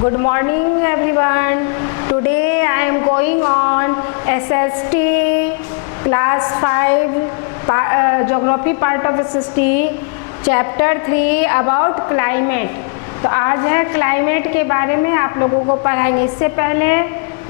Good morning everyone. Today I am going on SST class 5 geography part of SST chapter 3 about climate। तो आज है climate के बारे में आप लोगों को पढ़ाएंगे। इससे पहले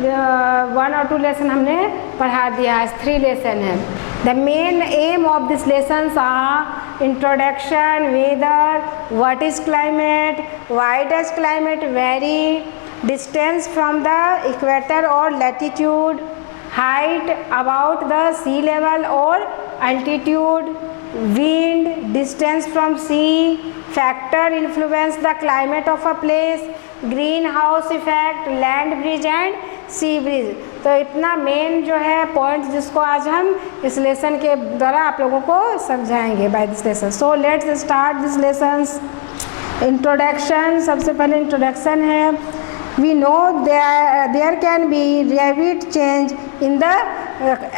1 और 2 लेसन हमने पढ़ा दिया है, 3 लेसन है। The main aim of this lessons are introduction, weather, what is climate, why does climate vary, distance from the equator or latitude, height about the sea level or altitude, wind, distance from sea, factor influence the climate of a place, greenhouse effect, land breeze and sea breeze. तो इतना main जो है point जिसको आज हम इस lesson के द्वारा आप लोगों को समझाएंगे by this lesson. So let's start this lessons. Introduction, सबसे पहले इंट्रोडक्शन है। We know there can be rapid change in the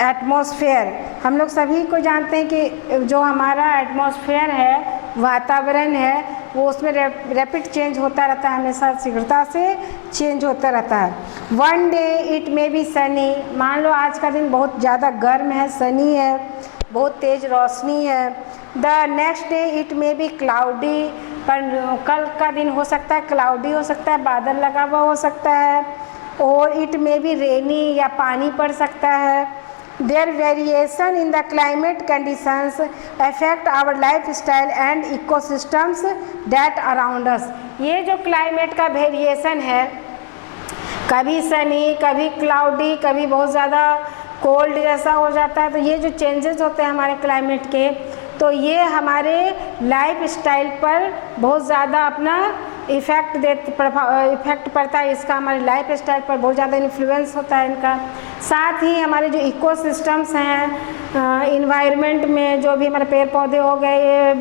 atmosphere. हम लोग सभी को जानते हैं कि जो हमारा एटमॉस्फेयर है, वातावरण है, वो उसमें रैपिड चेंज होता रहता है, हमेशा शीघ्रता से चेंज होता रहता है। One day it may be Sunny, मान लो आज का दिन बहुत ज़्यादा गर्म है, सनी है, बहुत तेज़ रोशनी है। The next day it may be cloudy, पर कल का दिन हो सकता है क्लाउडी हो सकता है, बादल लगा हुआ हो सकता है। और इट मे बी रेनी, या पानी पड़ सकता है। Their variation in the climate conditions affect our lifestyle and ecosystems that around us। ये जो क्लाइमेट का वेरिएशन है, कभी सनी, कभी क्लाउडी, कभी बहुत ज़्यादा कोल्ड जैसा हो जाता है, तो ये जो चेंजेस होते हैं हमारे क्लाइमेट के, तो ये हमारे लाइफ स्टाइल पर बहुत ज़्यादा अपना इफ़ेक्ट पड़ता है। इसका हमारे लाइफ स्टाइल पर बहुत ज़्यादा इन्फ्लुएंस होता है इनका। साथ ही हमारे जो इकोसिस्टम्स हैं, इन्वायरमेंट में जो भी हमारे पेड़ पौधे हो गए,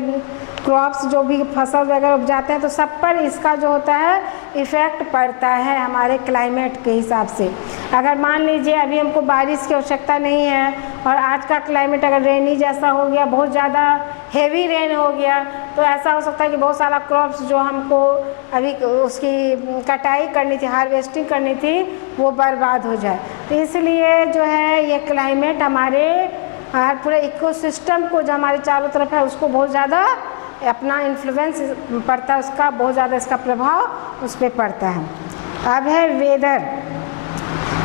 क्रॉप्स जो भी फसल वगैरह उपजाते हैं, तो सब पर इसका जो होता है इफ़ेक्ट पड़ता है हमारे क्लाइमेट के हिसाब से। अगर मान लीजिए अभी हमको बारिश की आवश्यकता नहीं है और आज का क्लाइमेट अगर रेनी जैसा हो गया, बहुत ज़्यादा हेवी रेन हो गया, तो ऐसा हो सकता है कि बहुत सारा क्रॉप्स जो हमको अभी उसकी कटाई करनी थी, हार्वेस्टिंग करनी थी, वो बर्बाद हो जाए। तो इसलिए जो है ये क्लाइमेट हमारे पूरे इकोसिस्टम को जो हमारे चारों तरफ है उसको बहुत ज़्यादा अपना इन्फ्लुएंस पड़ता है, उसका बहुत ज़्यादा इसका प्रभाव उस पर पड़ता है। अब है weather.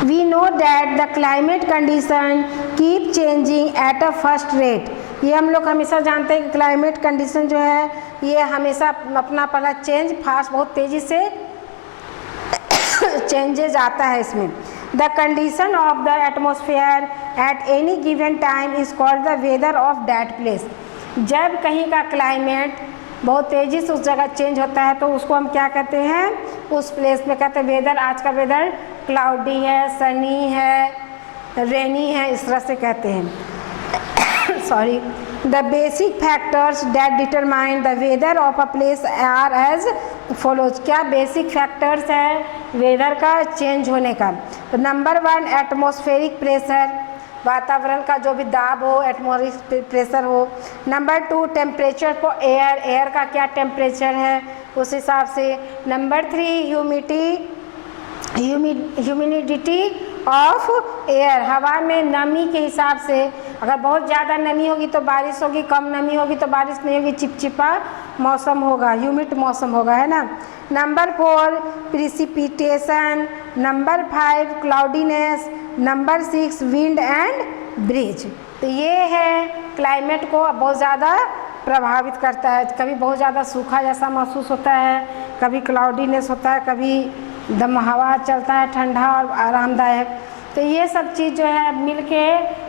We know that the climate condition keep changing at a fast rate. ये हम लोग हमेशा जानते हैं कि क्लाइमेट कंडीशन जो है ये हमेशा अपना पहला चेंज फास्ट, बहुत तेज़ी से चेंजेज आता है इसमें। The condition of the atmosphere at any given time is called the weather of that place. जब कहीं का क्लाइमेट बहुत तेज़ी से उस जगह चेंज होता है तो उसको हम क्या कहते हैं, उस प्लेस में कहते हैं वेदर। आज का वेदर क्लाउडी है, सनी है, रेनी है, इस तरह से कहते हैं। Sorry. The basic factors that determine the weather of a place are as follows. क्या बेसिक फैक्टर्स है वेदर का चेंज होने का? तो नंबर 1 एटमॉस्फेरिक प्रेशर, वातावरण का जो भी दाब हो, एटमॉस्फेरिक प्रेशर हो। Number 2 temperature for air, air का क्या टेम्परेचर है उस हिसाब से। नंबर 3 ह्यूमिडिटी ऑफ एयर, हवा में नमी के हिसाब से। अगर बहुत ज़्यादा नमी होगी तो बारिश होगी, कम नमी होगी तो बारिश नहीं होगी, चिपचिपा मौसम होगा, ह्यूमिड मौसम होगा, है ना। Number 4 precipitation. Number 5 cloudiness. Number 6 wind and breeze. तो ये है क्लाइमेट को बहुत ज़्यादा प्रभावित करता है। कभी बहुत ज़्यादा सूखा जैसा महसूस होता है, कभी क्लाउडीनेस होता है, कभी एकदम हवा चलता है ठंडा और आरामदायक। तो ये सब चीज़ जो है मिल के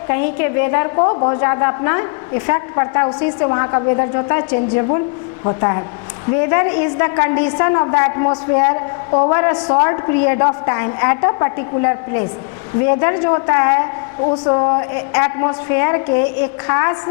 कहीं के वेदर को बहुत ज़्यादा अपना इफ़ेक्ट पड़ता है, उसी से वहाँ का वेदर जो होता है चेंजेबल होता है। Weather is the condition of the atmosphere over a short period of time at a particular place. Weather जो होता है उस एटमॉस्फेयर के एक खास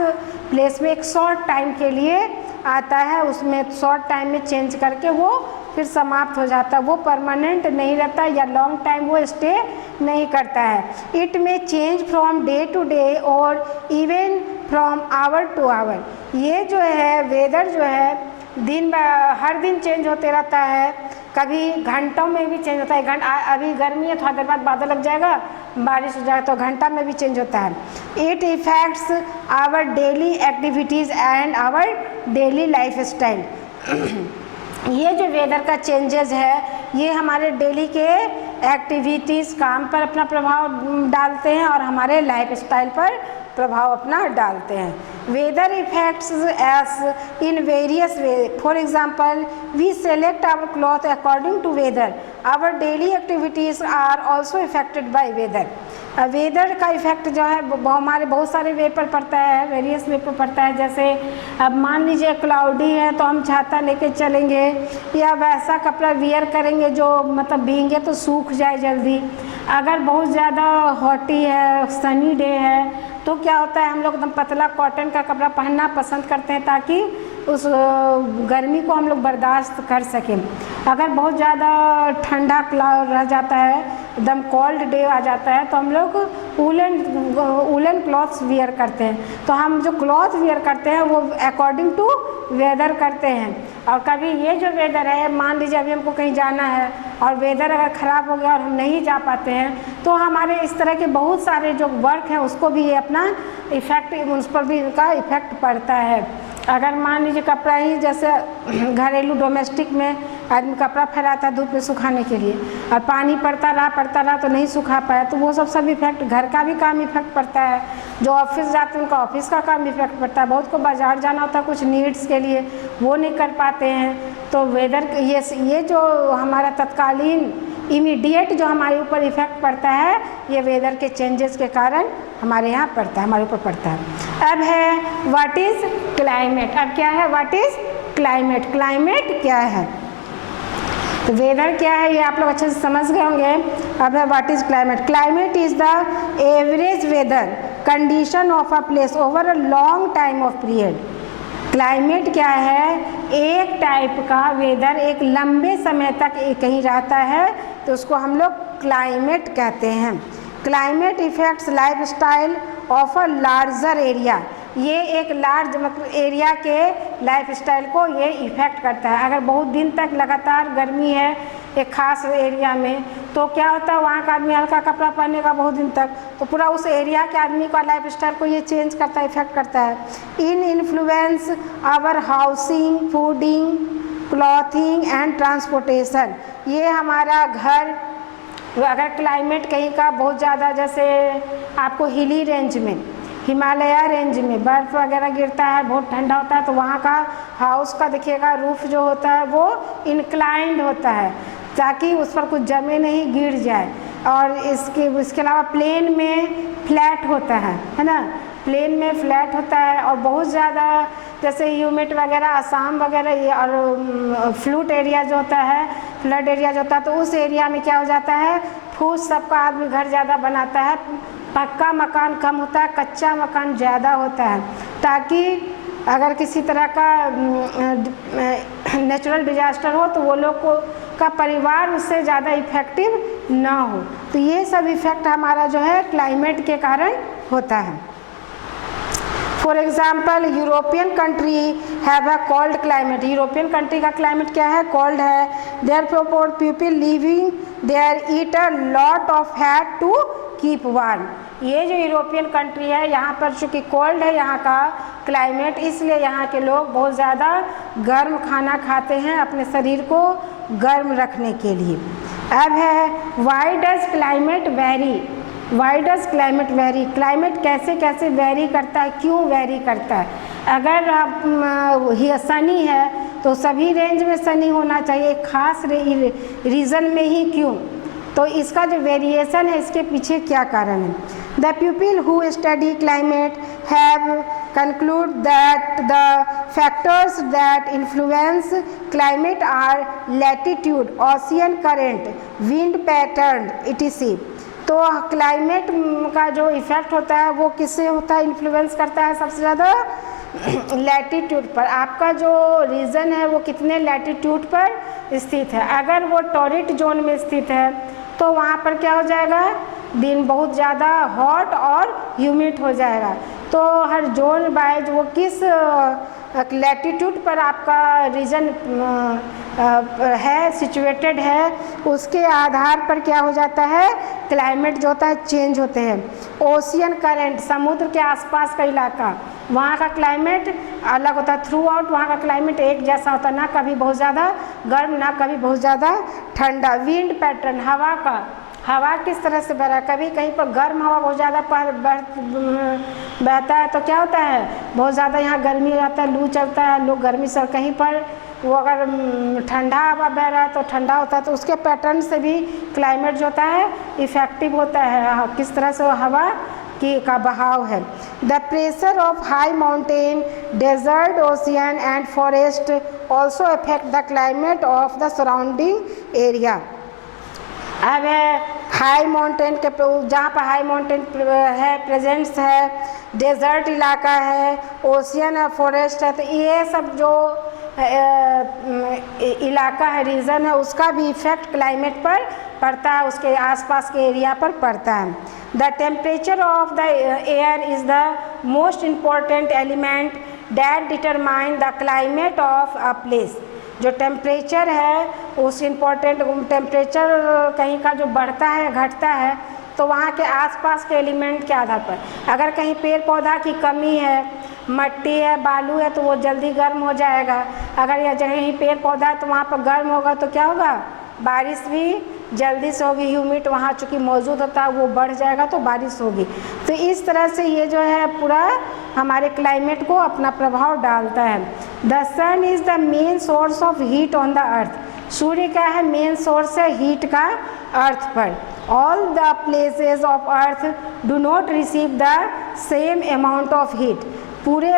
प्लेस में एक शॉर्ट टाइम के लिए आता है, उसमें शॉर्ट टाइम में चेंज करके वो फिर समाप्त हो जाता है, वो परमानेंट नहीं रहता या लॉन्ग टाइम वो स्टे नहीं करता है। It may change from day to day और even from hour to hour. ये जो है वेदर जो है हर दिन चेंज होते रहता है, कभी घंटों में भी चेंज होता है। अभी गर्मी है, थोड़ा देर बाद बादल लग जाएगा, बारिश हो जाएगा, तो घंटा में भी चेंज होता है। It affects our daily activities and our daily life style. ये जो वेदर का चेंजेस है ये हमारे डेली के एक्टिविटीज़, काम पर अपना प्रभाव डालते हैं और हमारे लाइफ स्टाइल पर प्रभाव अपना डालते हैं। Weather affects us in various way, for example we select our cloth according to weather, our daily activities are also affected by weather. Weather का इफेक्ट जो है वो हमारे बहुत सारे वे पर पड़ता है, वेरियस वे पर पड़ता है। जैसे अब मान लीजिए क्लाउडी है तो हम छाता लेके चलेंगे, या वैसा कपड़ा वियर करेंगे जो मतलब भींगे तो सूख जाए जल्दी। अगर बहुत ज़्यादा हॉटी है, सनी डे है, तो क्या होता है हम लोग एकदम पतला कॉटन का कपड़ा पहनना पसंद करते हैं ताकि उस गर्मी को हम लोग बर्दाश्त कर सकें। अगर बहुत ज़्यादा ठंडा क्लाउड रह जाता है, एकदम कोल्ड डे आ जाता है, तो हम लोग वूलन क्लॉथ्स वियर करते हैं। तो हम जो क्लॉथ वियर करते हैं वो अकॉर्डिंग टू वेदर करते हैं। और कभी ये जो वेदर है, मान लीजिए अभी हमको कहीं जाना है और वेदर अगर ख़राब हो गया और हम नहीं जा पाते हैं, तो हमारे इस तरह के बहुत सारे जो वर्क हैं उसको भी ये अपना इफ़ेक्ट, उस पर भी इनका इफ़ेक्ट पड़ता है। अगर मान लीजिए कपड़ा ही, जैसे घरेलू डोमेस्टिक में आदमी कपड़ा फैलाता है धूप में सुखाने के लिए, और पानी पड़ता रहा तो नहीं सुखा पाया, तो वो सब इफेक्ट, घर का भी काम इफेक्ट पड़ता है। जो ऑफिस जाते हैं उनका ऑफिस का काम इफेक्ट पड़ता है। बहुत को बाजार जाना होता है कुछ नीड्स के लिए, वो नहीं कर पाते हैं। तो वेदर ये जो हमारा तत्कालीन इमीडिएट जो हमारे ऊपर इफेक्ट पड़ता है, ये वेदर के चेंजेस के कारण हमारे यहाँ पड़ता है, हमारे ऊपर पड़ता है। अब है व्हाट इज़ क्लाइमेट। अब क्या है व्हाट इज़ क्लाइमेट। क्लाइमेट क्या है, तो वेदर क्या है ये आप लोग अच्छे से समझ गए होंगे। अब है what is climate. Climate is the average weather condition of a place over a long time of period. Climate क्या है, एक टाइप का वेदर एक लंबे समय तक कहीं रहता है तो उसको हम लोग क्लाइमेट कहते हैं। Climate effects life style of a larger area. ये एक लार्ज मतलब एरिया के लाइफ स्टाइल को ये इफ़ेक्ट करता है। अगर बहुत दिन तक लगातार गर्मी है एक ख़ास एरिया में, तो क्या होता है वहाँ का आदमी हल्का कपड़ा पहनेगा बहुत दिन तक, तो पूरा उस एरिया के आदमी का लाइफ स्टाइल को ये चेंज करता है, इफेक्ट करता है। In influence our housing, fooding, clothing and transportation. ये हमारा घर, अगर क्लाइमेट कहीं का बहुत ज़्यादा, जैसे आपको हिली रेंज में, हिमालय रेंज में बर्फ़ वगैरह गिरता है, बहुत ठंडा होता है, तो वहाँ का हाउस का देखिएगा रूफ जो होता है वो इंक्लाइंड होता है ताकि उस पर कुछ जमे नहीं, गिर जाए। और इसके अलावा प्लेन में फ्लैट होता है ना, प्लेन में फ्लैट होता है। और बहुत ज़्यादा जैसे ह्यूमिड वगैरह, आसाम वगैरह और फ्लूट एरिया जो होता है, फ्लड एरिया जो होता है, तो उस एरिया में क्या हो जाता है, फूस सबका आदमी घर ज़्यादा बनाता है, पक्का मकान कम होता है, कच्चा मकान ज़्यादा होता है, ताकि अगर किसी तरह का नेचुरल डिजास्टर हो तो वो लोग का परिवार उससे ज़्यादा इफ़ेक्टिव ना हो। तो ये सब इफ़ेक्ट हमारा जो है क्लाइमेट के कारण होता है। For example European country have a cold climate. European country का क्लाइमेट क्या है, कोल्ड है। देयर प्रोपोर्ट people living there eat a lot of fat to keep warm. ये जो यूरोपियन कंट्री है यहाँ पर चूँकि कोल्ड है यहाँ का क्लाइमेट, इसलिए यहाँ के लोग बहुत ज़्यादा गर्म खाना खाते हैं अपने शरीर को गर्म रखने के लिए। अब है why does climate very. Why does climate very. Climate कैसे कैसे वेरी करता है, क्यों वेरी करता है। अगर आप सनी है तो सभी रेंज में सनी होना चाहिए, एक खास रीज़न में ही क्यों, तो इसका जो वेरिएशन है इसके पीछे क्या कारण है। The people who study climate have conclude that the factors that influence climate are latitude, ocean current, wind pattern etc. तो क्लाइमेट का जो इफ़ेक्ट होता है वो किससे होता है, इन्फ्लुएंस करता है सबसे ज़्यादा लैटिट्यूड पर। आपका जो रीजन है वो कितने लैटिट्यूड पर स्थित है। अगर वो टॉरिड जोन में स्थित है तो वहाँ पर क्या हो जाएगा, दिन बहुत ज़्यादा हॉट और ह्यूमिड हो जाएगा। तो हर जोन वाइज वो किस लैटिट्यूड पर आपका रीजन है, सिचुएटेड है, उसके आधार पर क्या हो जाता है, क्लाइमेट जो होता है चेंज होते हैं। ओशियन करंट, समुद्र के आसपास का इलाका, वहाँ का क्लाइमेट अलग होता है। थ्रू आउट वहाँ का क्लाइमेट एक जैसा होता है, ना कभी बहुत ज़्यादा गर्म ना कभी बहुत ज़्यादा ठंडा। विंड पैटर्न, हवा का, हवा किस तरह से बह रहा है, कभी कहीं पर गर्म हवा बहुत ज़्यादा बहता है तो क्या होता है, बहुत ज़्यादा यहाँ गर्मी हो जाता है, लू चलता है, लोग गर्मी से, कहीं पर वो अगर ठंडा हवा बह रहा है तो ठंडा होता है, तो उसके पैटर्न से भी क्लाइमेट जो होता है इफ़ेक्टिव होता है, किस तरह से हवा का बहाव है। The pressure of high mountain, desert, ocean and forest also affect the climate of the surrounding area. अब हाई माउंटेन के, जहाँ पर हाई माउंटेन है, प्रेजेंस है, डेजर्ट इलाका है, ओशियन है, फॉरेस्ट है, तो ये सब जो इलाका है, रीजन है, उसका भी इफेक्ट क्लाइमेट पर पड़ता है, उसके आसपास के एरिया पर पड़ता है। The temperature of the air is the most important element that determine the climate of a place. जो टेम्परेचर है उस इम्पोर्टेंट टेम्परेचर कहीं का जो बढ़ता है घटता है तो वहाँ के आसपास के एलिमेंट के आधार पर, अगर कहीं पेड़ पौधा की कमी है, मट्टी है, बालू है, तो वो जल्दी गर्म हो जाएगा। अगर यह जगह ही पेड़ पौधा है तो वहाँ पर गर्म होगा तो क्या होगा, बारिश भी जल्दी से होगी। ह्यूमिड वहाँ चूँकि मौजूद होता है वो बढ़ जाएगा तो बारिश होगी। तो इस तरह से ये जो है पूरा हमारे क्लाइमेट को अपना प्रभाव डालता है। The sun is the main source of heat on the earth. सूर्य क्या है, मेन सोर्स है हीट का अर्थ पर। All the places of earth do not receive the same amount of heat. पूरे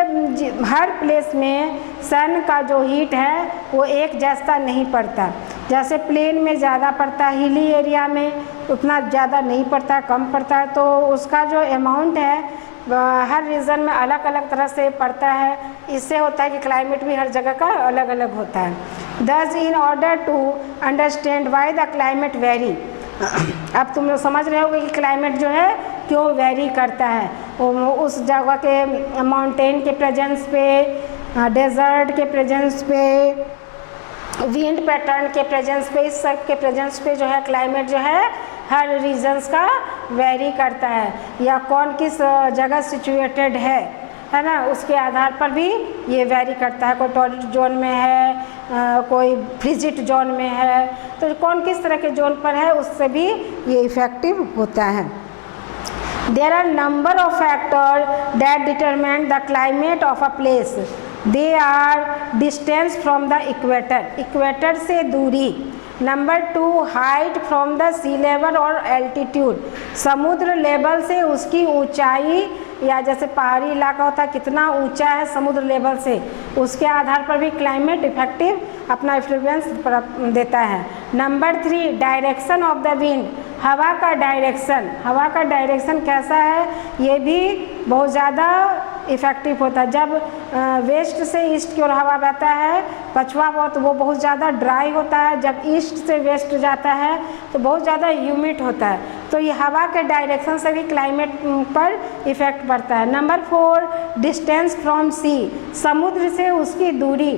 हर प्लेस में सन का जो हीट है वो एक जैसा नहीं पड़ता। जैसे प्लेन में ज़्यादा पड़ता है, हिली एरिया में उतना ज़्यादा नहीं पड़ता है, कम पड़ता है, तो उसका जो अमाउंट है हर रीजन में अलग अलग तरह से पड़ता है। इससे होता है कि क्लाइमेट भी हर जगह का अलग अलग होता है। Thus in order to understand why the climate vary, अब तुम लोग समझ रहे होगे कि क्लाइमेट जो है क्यों वेरी करता है। उस जगह के माउंटेन के प्रेजेंस पे, डेजर्ट के प्रेजेंस पे, विंड पैटर्न के प्रेजेंस पे, इस सब के प्रेजेंस पे जो है क्लाइमेट जो है हर रीजन्स का वेरी करता है, या कौन किस जगह सिचुएटेड है ना, उसके आधार पर भी ये वेरी करता है। कोई टॉरिड जोन में है, कोई फ्रिजिड जोन में है, तो कौन किस तरह के जोन पर है उससे भी ये इफेक्टिव होता है। There are number of factor that determine the climate of a place. They are distance from the equator, equator से दूरी। Number 2 height from the sea level और एल्टीट्यूड, समुद्र लेवल से उसकी ऊंचाई, या जैसे पहाड़ी इलाका होता है कितना ऊंचा है समुद्र लेवल से, उसके आधार पर भी क्लाइमेट इफेक्टिव अपना इन्फ्लुएंस देता है। Number 3 direction of the wind, हवा का डायरेक्शन, हवा का डायरेक्शन कैसा है ये भी बहुत ज़्यादा इफ़ेक्टिव होता है। जब वेस्ट से ईस्ट की ओर हवा बहता है, पछुआ वो बहुत ज़्यादा ड्राई होता है, जब ईस्ट से वेस्ट जाता है तो बहुत ज़्यादा ह्यूमिड होता है, तो ये हवा के डायरेक्शन से भी क्लाइमेट पर इफ़ेक्ट पड़ता है। नंबर 4 डिस्टेंस फ्रॉम सी, समुद्र से उसकी दूरी।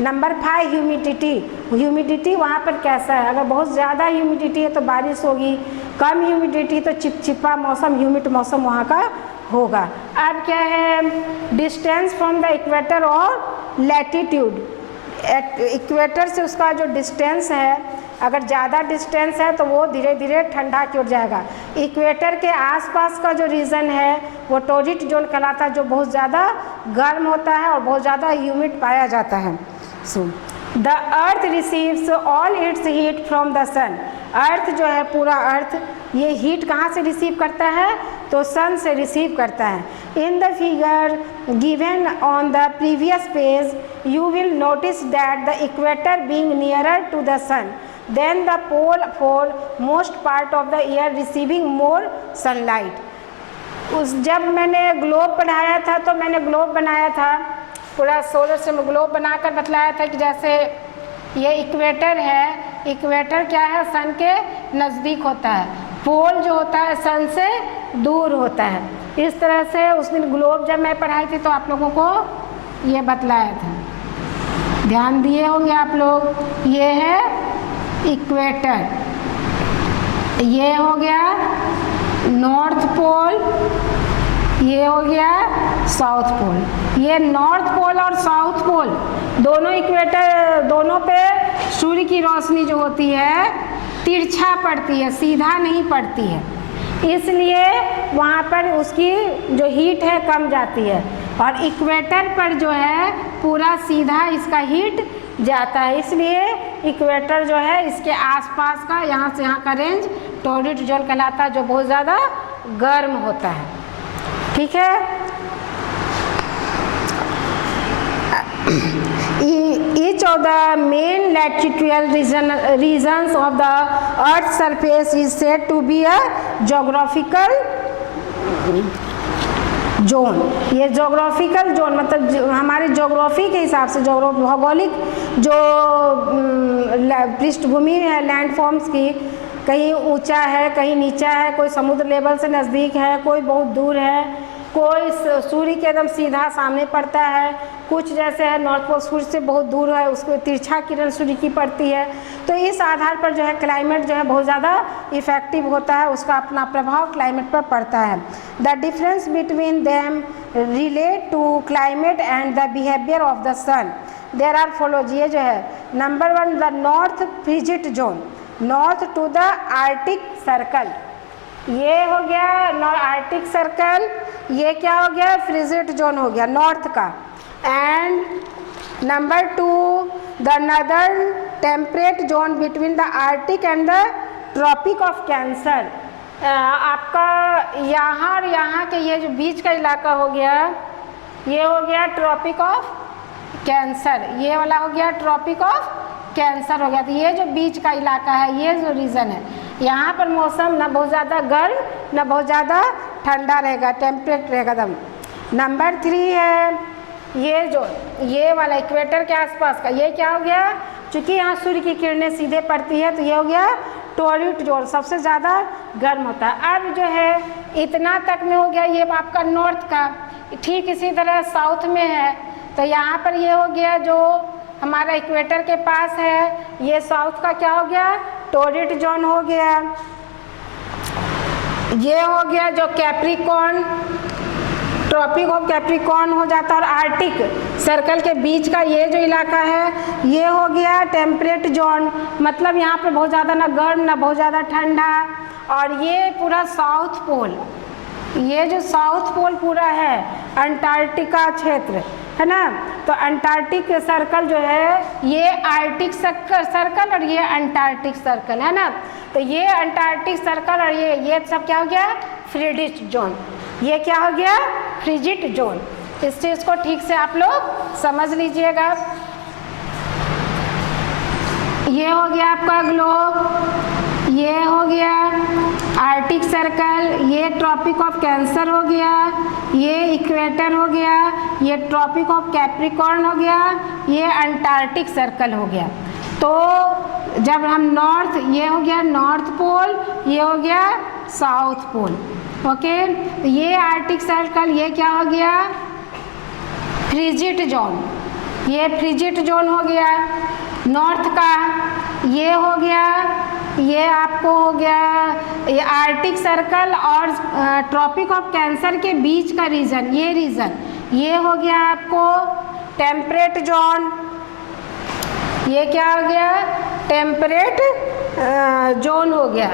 नंबर 5 ह्यूमिडिटी, ह्यूमिडिटी वहाँ पर कैसा है, अगर बहुत ज़्यादा ह्यूमिडिटी है तो बारिश होगी, कम ह्यूमिडिटी तो चिपचिपा मौसम, ह्यूमिड मौसम वहाँ का होगा। अब क्या है, डिस्टेंस फ्रॉम द इक्वेटर और लैटिट्यूड, इक्वेटर से उसका जो डिस्टेंस है, अगर ज़्यादा डिस्टेंस है तो वो धीरे धीरे ठंडा की ओर जाएगा। इक्वेटर के आसपास का जो रीजन है वो टॉरिड जोन कहलाता है, जो बहुत ज़्यादा गर्म होता है और बहुत ज़्यादा ह्यूमिड पाया जाता है। So the earth receives all its heat from the sun, earth जो है पूरा अर्थ ये हीट कहाँ से रिसीव करता है, तो सन से रिसीव करता है। In the figure given on the previous page you will notice that the equator being nearer to the sun than the pole for most part of the year receiving more sunlight. उस जब मैंने globe पढ़ाया था तो मैंने globe बनाया था, पूरा सोलर से ग्लोब बनाकर बतलाया था कि जैसे ये इक्वेटर है, इक्वेटर क्या है, सन के नज़दीक होता है, पोल जो होता है सन से दूर होता है। इस तरह से उस दिन ग्लोब जब मैं पढ़ाई थी तो आप लोगों को ये बतलाया था, ध्यान दिए होंगे आप लोग। ये है इक्वेटर, ये हो गया नॉर्थ पोल, ये हो गया साउथ पोल। ये नॉर्थ पोल और साउथ पोल दोनों इक्वेटर, दोनों पे सूर्य की रोशनी जो होती है तिरछा पड़ती है, सीधा नहीं पड़ती है, इसलिए वहाँ पर उसकी जो हीट है कम जाती है। और इक्वेटर पर जो है पूरा सीधा इसका हीट जाता है, इसलिए इक्वेटर जो है इसके आसपास का यहाँ से यहाँ का रेंज टॉर्रिड जोन कहलाता है, जो बहुत ज़्यादा गर्म होता है। ठीक है। Each of the main latitudinal regions of the Earth's surface is said to be a geographical zone. ये जोग्राफिकल जोन मतलब हमारे जोग्राफी के हिसाब से, भौगोलिक जो पृष्ठभूमि है लैंड फॉर्म्स की, कहीं ऊंचा है, कहीं नीचा है, कोई समुद्र लेवल से नज़दीक है, कोई बहुत दूर है, कोई सूर्य के एकदम सीधा सामने पड़ता है, कुछ जैसे है नॉर्थ पोल सूर्य से बहुत दूर है, उसको तिरछा किरण सूर्य की पड़ती है। तो इस आधार पर जो है क्लाइमेट जो है बहुत ज़्यादा इफ़ेक्टिव होता है, उसका अपना प्रभाव क्लाइमेट पर पड़ता है। The difference between them relate to climate and the behaviour of the sun. There are follows. ये जो है number 1 the north frigid zone, north to the arctic circle, ये हो गया आर्टिक सर्कल, ये क्या हो गया फ्रिजिड जोन हो गया नॉर्थ का। And number 2 the northern temperate zone between the arctic and the tropic of Cancer. आपका यहाँ और यहाँ के ये जो बीच का इलाका हो गया, ये हो गया ट्रॉपिक ऑफ कैंसर, ये वाला हो गया ट्रॉपिक ऑफ कैंसर हो गया। तो ये जो बीच का इलाका है, ये जो रीजन है, यहाँ पर मौसम ना बहुत ज़्यादा गर्म ना बहुत ज़्यादा ठंडा रहेगा, टेम्परेट रहेगा एकदम। नंबर 3 है ये जो ये वाला इक्वेटर के आसपास का, ये क्या हो गया, चूँकि यहाँ सूर्य की किरणें सीधे पड़ती है तो ये हो गया टॉर्रिड जोन, सबसे ज़्यादा गर्म होता है। अब जो है इतना तक में हो गया ये आपका नॉर्थ का। ठीक इसी तरह साउथ में है, तो यहाँ पर ये हो गया जो हमारा इक्वेटर के पास है, ये साउथ का क्या हो गया टॉर्रिड जोन हो गया। ये हो गया जो कैप्रिकॉर्न, ट्रॉपिक ऑफ कैप्रिकॉर्न हो जाता है। और आर्टिक सर्कल के बीच का ये जो इलाका है ये हो गया टेम्परेट जोन, मतलब यहाँ पे बहुत ज़्यादा ना गर्म ना बहुत ज़्यादा ठंडा। और ये पूरा साउथ पोल, ये जो साउथ पोल पूरा है अंटार्कटिका क्षेत्र है ना, तो अंटार्कटिक सर्कल जो है ये आर्टिक सर्कल और ये अंटार्कटिक सर्कल है ना, तो ये अंटार्कटिक सर्कल और ये सब क्या हो गया फ्रिजिड जोन, ये क्या हो गया फ्रिजिड जोन। इस चीज़ को ठीक से आप लोग समझ लीजिएगा। ये हो गया आपका ग्लोब, ये हो गया आर्टिक सर्कल, ये ट्रॉपिक ऑफ कैंसर हो गया, ये इक्वेटर हो गया, ये ट्रॉपिक ऑफ कैप्रिकॉर्न हो गया, ये अंटार्कटिक सर्कल हो गया। तो जब हम नॉर्थ, ये हो गया नॉर्थ पोल, ये हो गया साउथ पोल, ओके। ये आर्टिक सर्कल, ये क्या हो गया फ्रिजिड जोन, ये फ्रिजिड जोन हो गया नॉर्थ का। ये हो गया, ये आपको हो गया ये आर्टिक सर्कल और ट्रॉपिक ऑफ कैंसर के बीच का रीजन, ये रीजन ये हो गया आपको टेम्परेट जोन। ये क्या हो गया टेम्परेट जोन हो गया,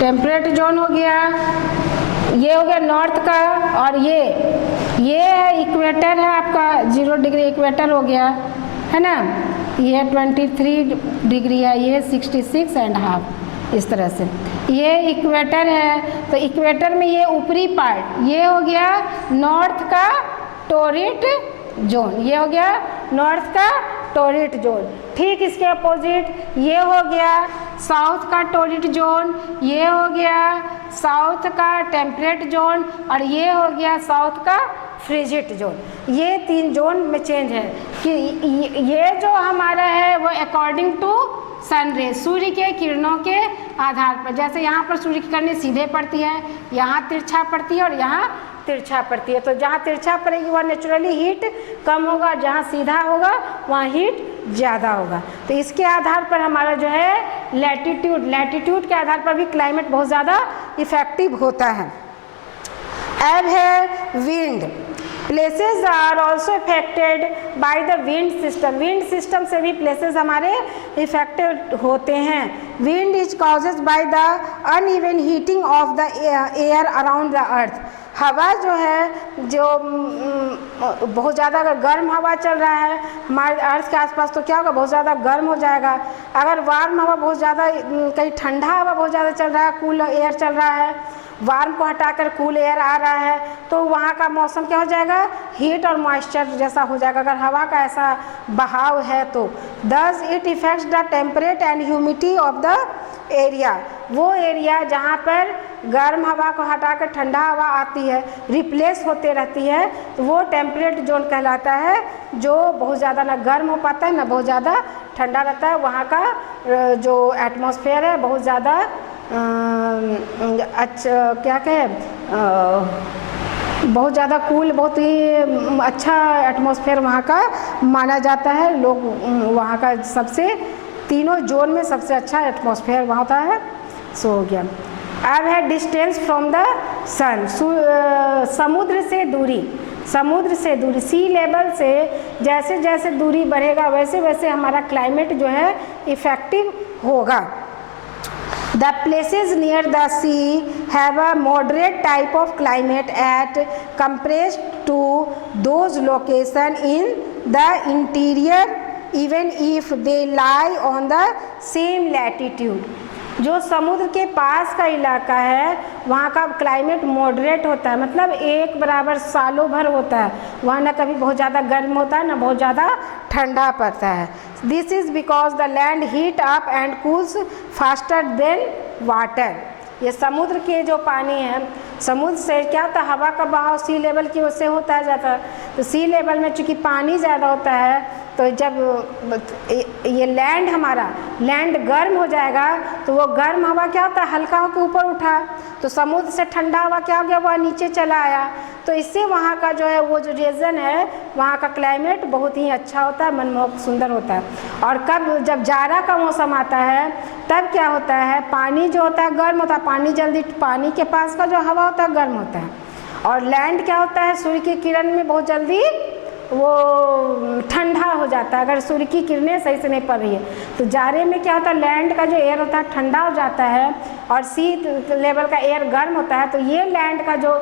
टेम्परेट जोन हो गया। ये हो गया नॉर्थ का। और ये है इक्वेटर है आपका, 0 डिग्री इक्वेटर हो गया है ना, ये 23 डिग्री है, ये 66.5 इस तरह से ये इक्वेटर है। तो इक्वेटर में ये ऊपरी पार्ट ये हो गया नॉर्थ का टॉर्रिड जोन, ये हो गया नॉर्थ का टॉर्रिड जोन। ठीक इसके अपोजिट ये हो गया साउथ का टॉर्रिड जोन, ये हो गया साउथ का टेम्परेट जोन और ये हो गया साउथ का फ्रिजिड जोन। ये 3 जोन में चेंज है कि ये जो हमारा है वो अकॉर्डिंग टू सन रे, सूर्य के किरणों के आधार पर। जैसे यहाँ पर सूर्य की किरणें सीधे पड़ती है, यहाँ तिरछा पड़ती है और यहाँ तिरछा पड़ती है। तो जहाँ तिरछा पड़ेगी वहाँ नेचुरली हीट कम होगा, जहाँ सीधा होगा वहाँ हीट ज़्यादा होगा। तो इसके आधार पर हमारा जो है लैटीट्यूड के आधार पर भी क्लाइमेट बहुत ज़्यादा इफ़ेक्टिव होता है। अब है wind. Places are also affected by the wind system. Wind system से भी प्लेसेस हमारे इफेक्टेड होते हैं। Wind is causes by the uneven heating of the air around the earth. हवा जो है जो बहुत ज़्यादा अगर गर्म हवा चल रहा है हमारे अर्थ के आसपास तो क्या होगा, बहुत ज़्यादा गर्म हो जाएगा। अगर वार्म हवा बहुत ज़्यादा, कहीं ठंडा हवा बहुत ज़्यादा चल रहा है, कूल एयर चल रहा है, वार्म को हटाकर कूल एयर आ रहा है, तो वहाँ का मौसम क्या हो जाएगा, हीट और मॉइस्चर जैसा हो जाएगा। अगर हवा का ऐसा बहाव है तो thus it effects the temperate and humidity of the area. वो एरिया जहाँ पर गर्म हवा को हटाकर ठंडा हवा आती है, रिप्लेस होते रहती है, तो वो टेम्परेट जोन कहलाता है, जो बहुत ज़्यादा ना गर्म हो पाता है ना बहुत ज़्यादा ठंडा रहता है। वहाँ का जो एटमॉस्फेयर है बहुत ज़्यादा अच्छा, क्या कहें, बहुत ज़्यादा कूल, बहुत ही अच्छा एटमॉस्फेयर वहाँ का माना जाता है। लोग वहाँ का सबसे तीनों जोन में सबसे अच्छा एटमॉस्फेयर वहाँ होता है। सो हो गया। अब है डिस्टेंस फ्रॉम द सन। समुद्र से दूरी, समुद्र से दूरी, सी लेवल से जैसे जैसे दूरी बढ़ेगा वैसे वैसे हमारा क्लाइमेट जो है इफ़ेक्टिव होगा। The places near the sea have a moderate type of climate at compared to those locations in the interior even if they lie on the same latitude। जो समुद्र के पास का इलाका है वहाँ का क्लाइमेट मॉडरेट होता है, मतलब एक बराबर सालों भर होता है। वहाँ ना कभी बहुत ज़्यादा गर्म होता है ना बहुत ज़्यादा ठंडा पड़ता है। This is because the land heat up and cools faster than water. ये समुद्र के जो पानी है, समुद्र से क्या होता है, हवा का बहाव सी लेवल की ओर से होता जाता है। तो सी लेवल में चूँकि पानी ज़्यादा होता है तो जब ये लैंड हमारा लैंड गर्म हो जाएगा तो वो गर्म हवा क्या होता है, हल्का होकर ऊपर उठा, तो समुद्र से ठंडा हवा क्या हो गया, वह नीचे चला आया। तो इससे वहाँ का जो है वो जो रीजन है वहाँ का क्लाइमेट बहुत ही अच्छा होता है, मनमोहक सुंदर होता है। और कब जब जाड़ा का मौसम आता है तब क्या होता है, पानी जो होता है गर्म होता है, पानी जल्दी, पानी के पास का जो हवा होता है गर्म होता है, और लैंड क्या होता है, सूर्य की किरण में बहुत जल्दी वो ठंडा हो जाता है अगर सूर्य की किरणें सही से नहीं पड़ रही है। तो जाड़े में क्या होता है, लैंड का जो एयर होता है ठंडा हो जाता है और सी लेवल का एयर गर्म होता है, तो ये लैंड का जो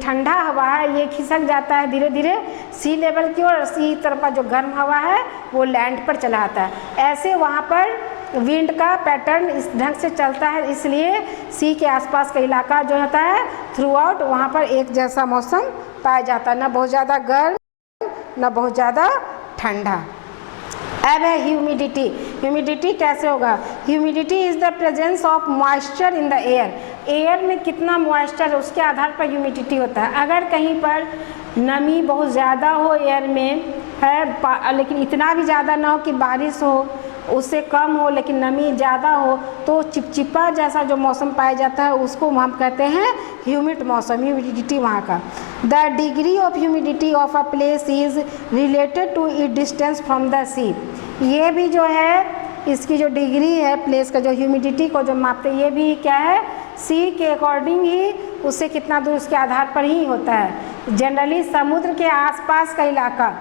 ठंडा हवा है ये खिसक जाता है धीरे धीरे सी लेवल की और सी तरफ का जो गर्म हवा है वो लैंड पर चला आता है। ऐसे वहाँ पर विंड का पैटर्न इस ढंग से चलता है, इसलिए सी के आसपास का इलाका जो होता है थ्रू आउट वहाँ पर एक जैसा मौसम पाया जाता है, ना बहुत ज़्यादा गर्म ना बहुत ज़्यादा ठंडा। अब है ह्यूमिडिटी। ह्यूमिडिटी कैसे होगा, humidity is the presence of moisture in the air. Air में कितना मॉइस्चर है उसके आधार पर ह्यूमिडिटी होता है। अगर कहीं पर नमी बहुत ज़्यादा हो एयर में है, लेकिन इतना भी ज़्यादा ना हो कि बारिश हो, उससे कम हो लेकिन नमी ज़्यादा हो, तो चिपचिपा जैसा जो मौसम पाया जाता है उसको हम कहते हैं ह्यूमिड मौसम, ह्यूमिडिटी वहाँ का। The degree of humidity of a place is related to it distance from the sea. ये भी जो है इसकी जो डिग्री है प्लेस का जो ह्यूमिडिटी को जो मापते हैं ये भी क्या है, सी के अकॉर्डिंग ही उससे कितना दूर उसके आधार पर ही होता है। जनरली समुद्र के आसपास का इलाका,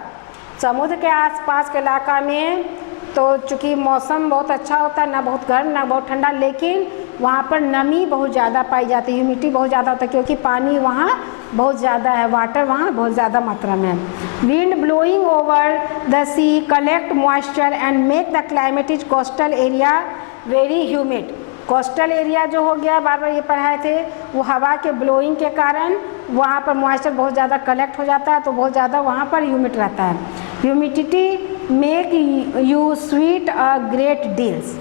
समुद्र के आसपास के इलाका में तो चूँकि मौसम बहुत अच्छा होता है, ना बहुत गर्म ना बहुत ठंडा, लेकिन वहाँ पर नमी बहुत ज़्यादा पाई जाती है, ह्यूमिडिटी बहुत ज़्यादा होता है क्योंकि पानी वहाँ बहुत ज़्यादा है, वाटर वहाँ बहुत ज़्यादा मात्रा में है। Wind blowing over the sea collect moisture and make the climate is coastal area very humid. Coastal area जो हो गया, बार बार ये पढ़ाए थे, वो हवा के ब्लोइंग के कारण वहाँ पर मॉइस्चर बहुत ज़्यादा कलेक्ट हो जाता है, तो बहुत ज़्यादा वहाँ पर ह्यूमिड रहता है। Humidity make you sweet a great deals.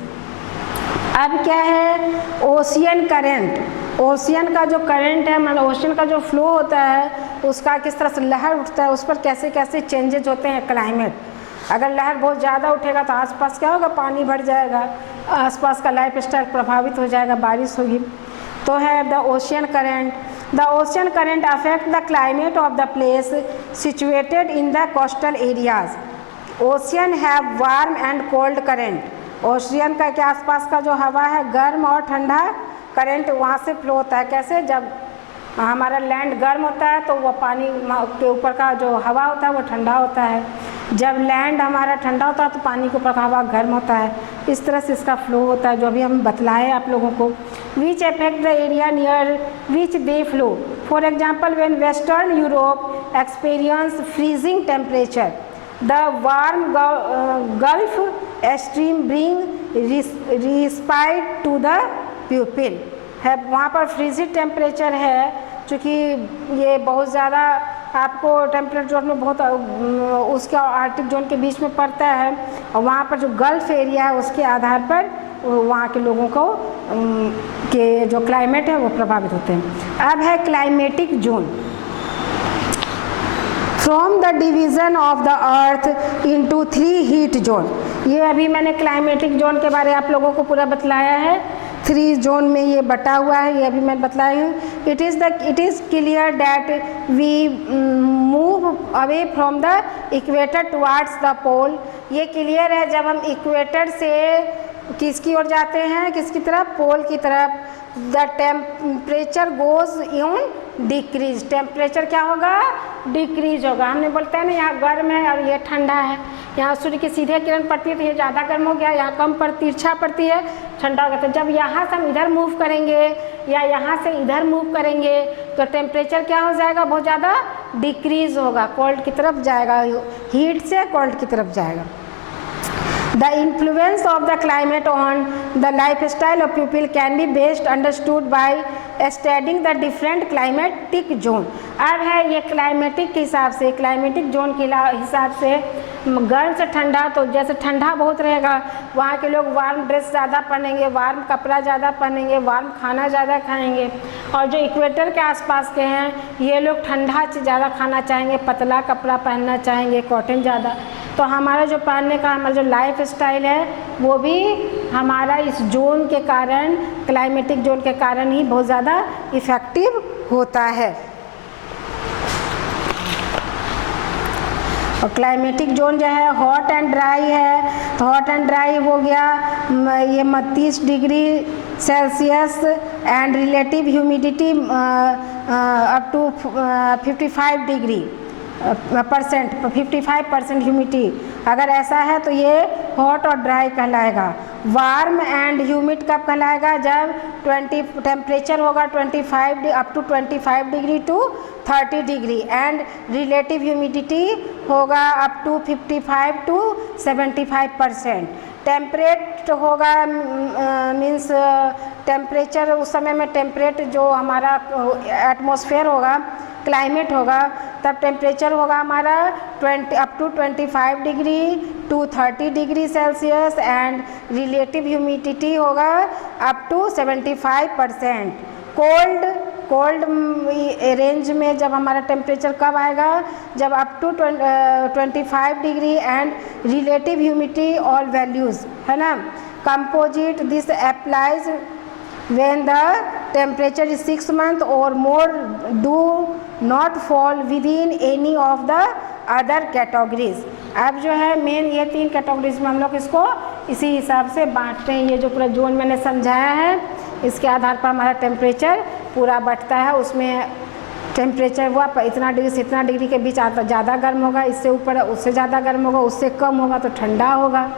अब क्या है, ओशियन करेंट। ओशियन का जो करंट है, मतलब ओशियन का जो फ्लो होता है उसका किस तरह से लहर उठता है, उस पर कैसे कैसे चेंजेज होते हैं क्लाइमेट। अगर लहर बहुत ज़्यादा उठेगा तो आसपास क्या होगा, पानी भर जाएगा, आसपास का लाइफ स्टाइल प्रभावित हो जाएगा, बारिश होगी। तो है the ocean current. The ocean current affect the climate of the place situated in the coastal areas. Ocean have warm and cold current. Ocean का के आसपास का जो हवा है गर्म और ठंडा करंट वहाँ से फ्लो होता है। कैसे? जब हमारा लैंड गर्म होता है तो वो पानी के ऊपर का जो हवा होता है वो ठंडा होता है, जब लैंड हमारा ठंडा होता है तो पानी के ऊपर का हवा गर्म होता है। इस तरह से इसका फ्लो होता है जो अभी हम बतलाए आप लोगों को। Which affect the area near which they flow. For example when western Europe experience freezing temperature the warm Gulf Stream bring respite to the people है। वहाँ पर फ्रीजिंग टेम्परेचर है, चूँकि ये बहुत ज़्यादा आपको टेम्परेट जोन में बहुत उसका आर्कटिक जोन के बीच में पड़ता है, और वहाँ पर जो गल्फ एरिया है उसके आधार पर वहाँ के लोगों को के जो क्लाइमेट है वो प्रभावित होते हैं। अब है climatic zone. From the division of the earth into 3 heat zone. ये अभी मैंने क्लाइमेटिक जोन के बारे आप लोगों को पूरा बतलाया है। 3 जोन में ये बटा हुआ है, ये अभी मैं बतलाई हूँ। It is clear that we move away from the equator towards the pole. ये क्लियर है जब हम इक्वेटर से किसकी ओर जाते हैं, किसकी तरफ? पोल की तरफ। The temperature goes in decrease. Temperature क्या होगा? डिक्रीज होगा। हमने बोलते हैं ना यहाँ गर्म है और ये ठंडा है, यहाँ सूर्य की सीधे किरण पड़ती है तो ये ज़्यादा गर्म हो गया, यहाँ कम पर तिरछा पड़ती है ठंडा हो गया। तो जब यहाँ से हम इधर मूव करेंगे या यहाँ से इधर मूव करेंगे तो टेम्परेचर क्या हो जाएगा? बहुत ज़्यादा डिक्रीज होगा, कोल्ड की तरफ जाएगा, हीट से कोल्ड की तरफ जाएगा। The influence of the climate on the lifestyle of people can be best understood by studying the different climatic zone। अब है ये क्लाइमेटिक के हिसाब से, क्लाइमेटिक जोन के हिसाब से गर्म से ठंडा, तो जैसे ठंडा बहुत रहेगा वहाँ के लोग वार्म ड्रेस ज़्यादा पहनेंगे, वार्म कपड़ा ज़्यादा पहनेंगे, वार्म खाना ज़्यादा खाएंगे। और जो इक्वेटर के आसपास के हैं ये लोग ठंडा चीज़ ज़्यादा खाना चाहेंगे, पतला कपड़ा पहनना चाहेंगे, कॉटन ज़्यादा। तो हमारा जो पहनने का हमारा जो लाइफ स्टाइल है वो भी हमारा इस जोन के कारण, क्लाइमेटिक जोन के कारण ही बहुत ज़्यादा इफ़ेक्टिव होता है। और क्लाइमेटिक जोन जो है हॉट एंड ड्राई है, तो हॉट एंड ड्राई हो गया ये 32 degree Celsius and relative humidity up to 55 degree percent, 55% humidity. अगर ऐसा है तो ये हॉट और ड्राई कहलाएगा। वार्म एंड ह्यूमिड कब कहलाएगा? जब टेम्परेचर होगा 25 up to 25 degree to 30 degree and relative humidity होगा अप टू 55 टू 75%। टेम्परेट होगा मीन्स टेम्परेचर उस समय में टेम्परेट जो हमारा एटमॉस्फेयर होगा, क्लाइमेट होगा, तब टेम्परेचर होगा हमारा 20 up to 25 degree to 30 degree Celsius and relative humidity होगा अप टू 75%। कोल्ड रेंज में जब हमारा टेम्परेचर कब आएगा? जब up to 25 degree and relative humidity all values है ना। Composite this applies when the temperature is 6 months or more do not fall within any of the other categories। अब जो है मेन ये 3 कैटेगरीज में हम लोग इसको इसी हिसाब से बांटते हैं। ये जो पूरा जोन मैंने समझाया है इसके आधार पर हमारा टेम्परेचर पूरा बढ़ता है। उसमें टेम्परेचर हुआ इतना डिग्री से इतना डिग्री के बीच आता ज़्यादा गर्म होगा, इससे ऊपर उससे ज़्यादा गर्म होगा, उससे कम होगा तो ठंडा होगा,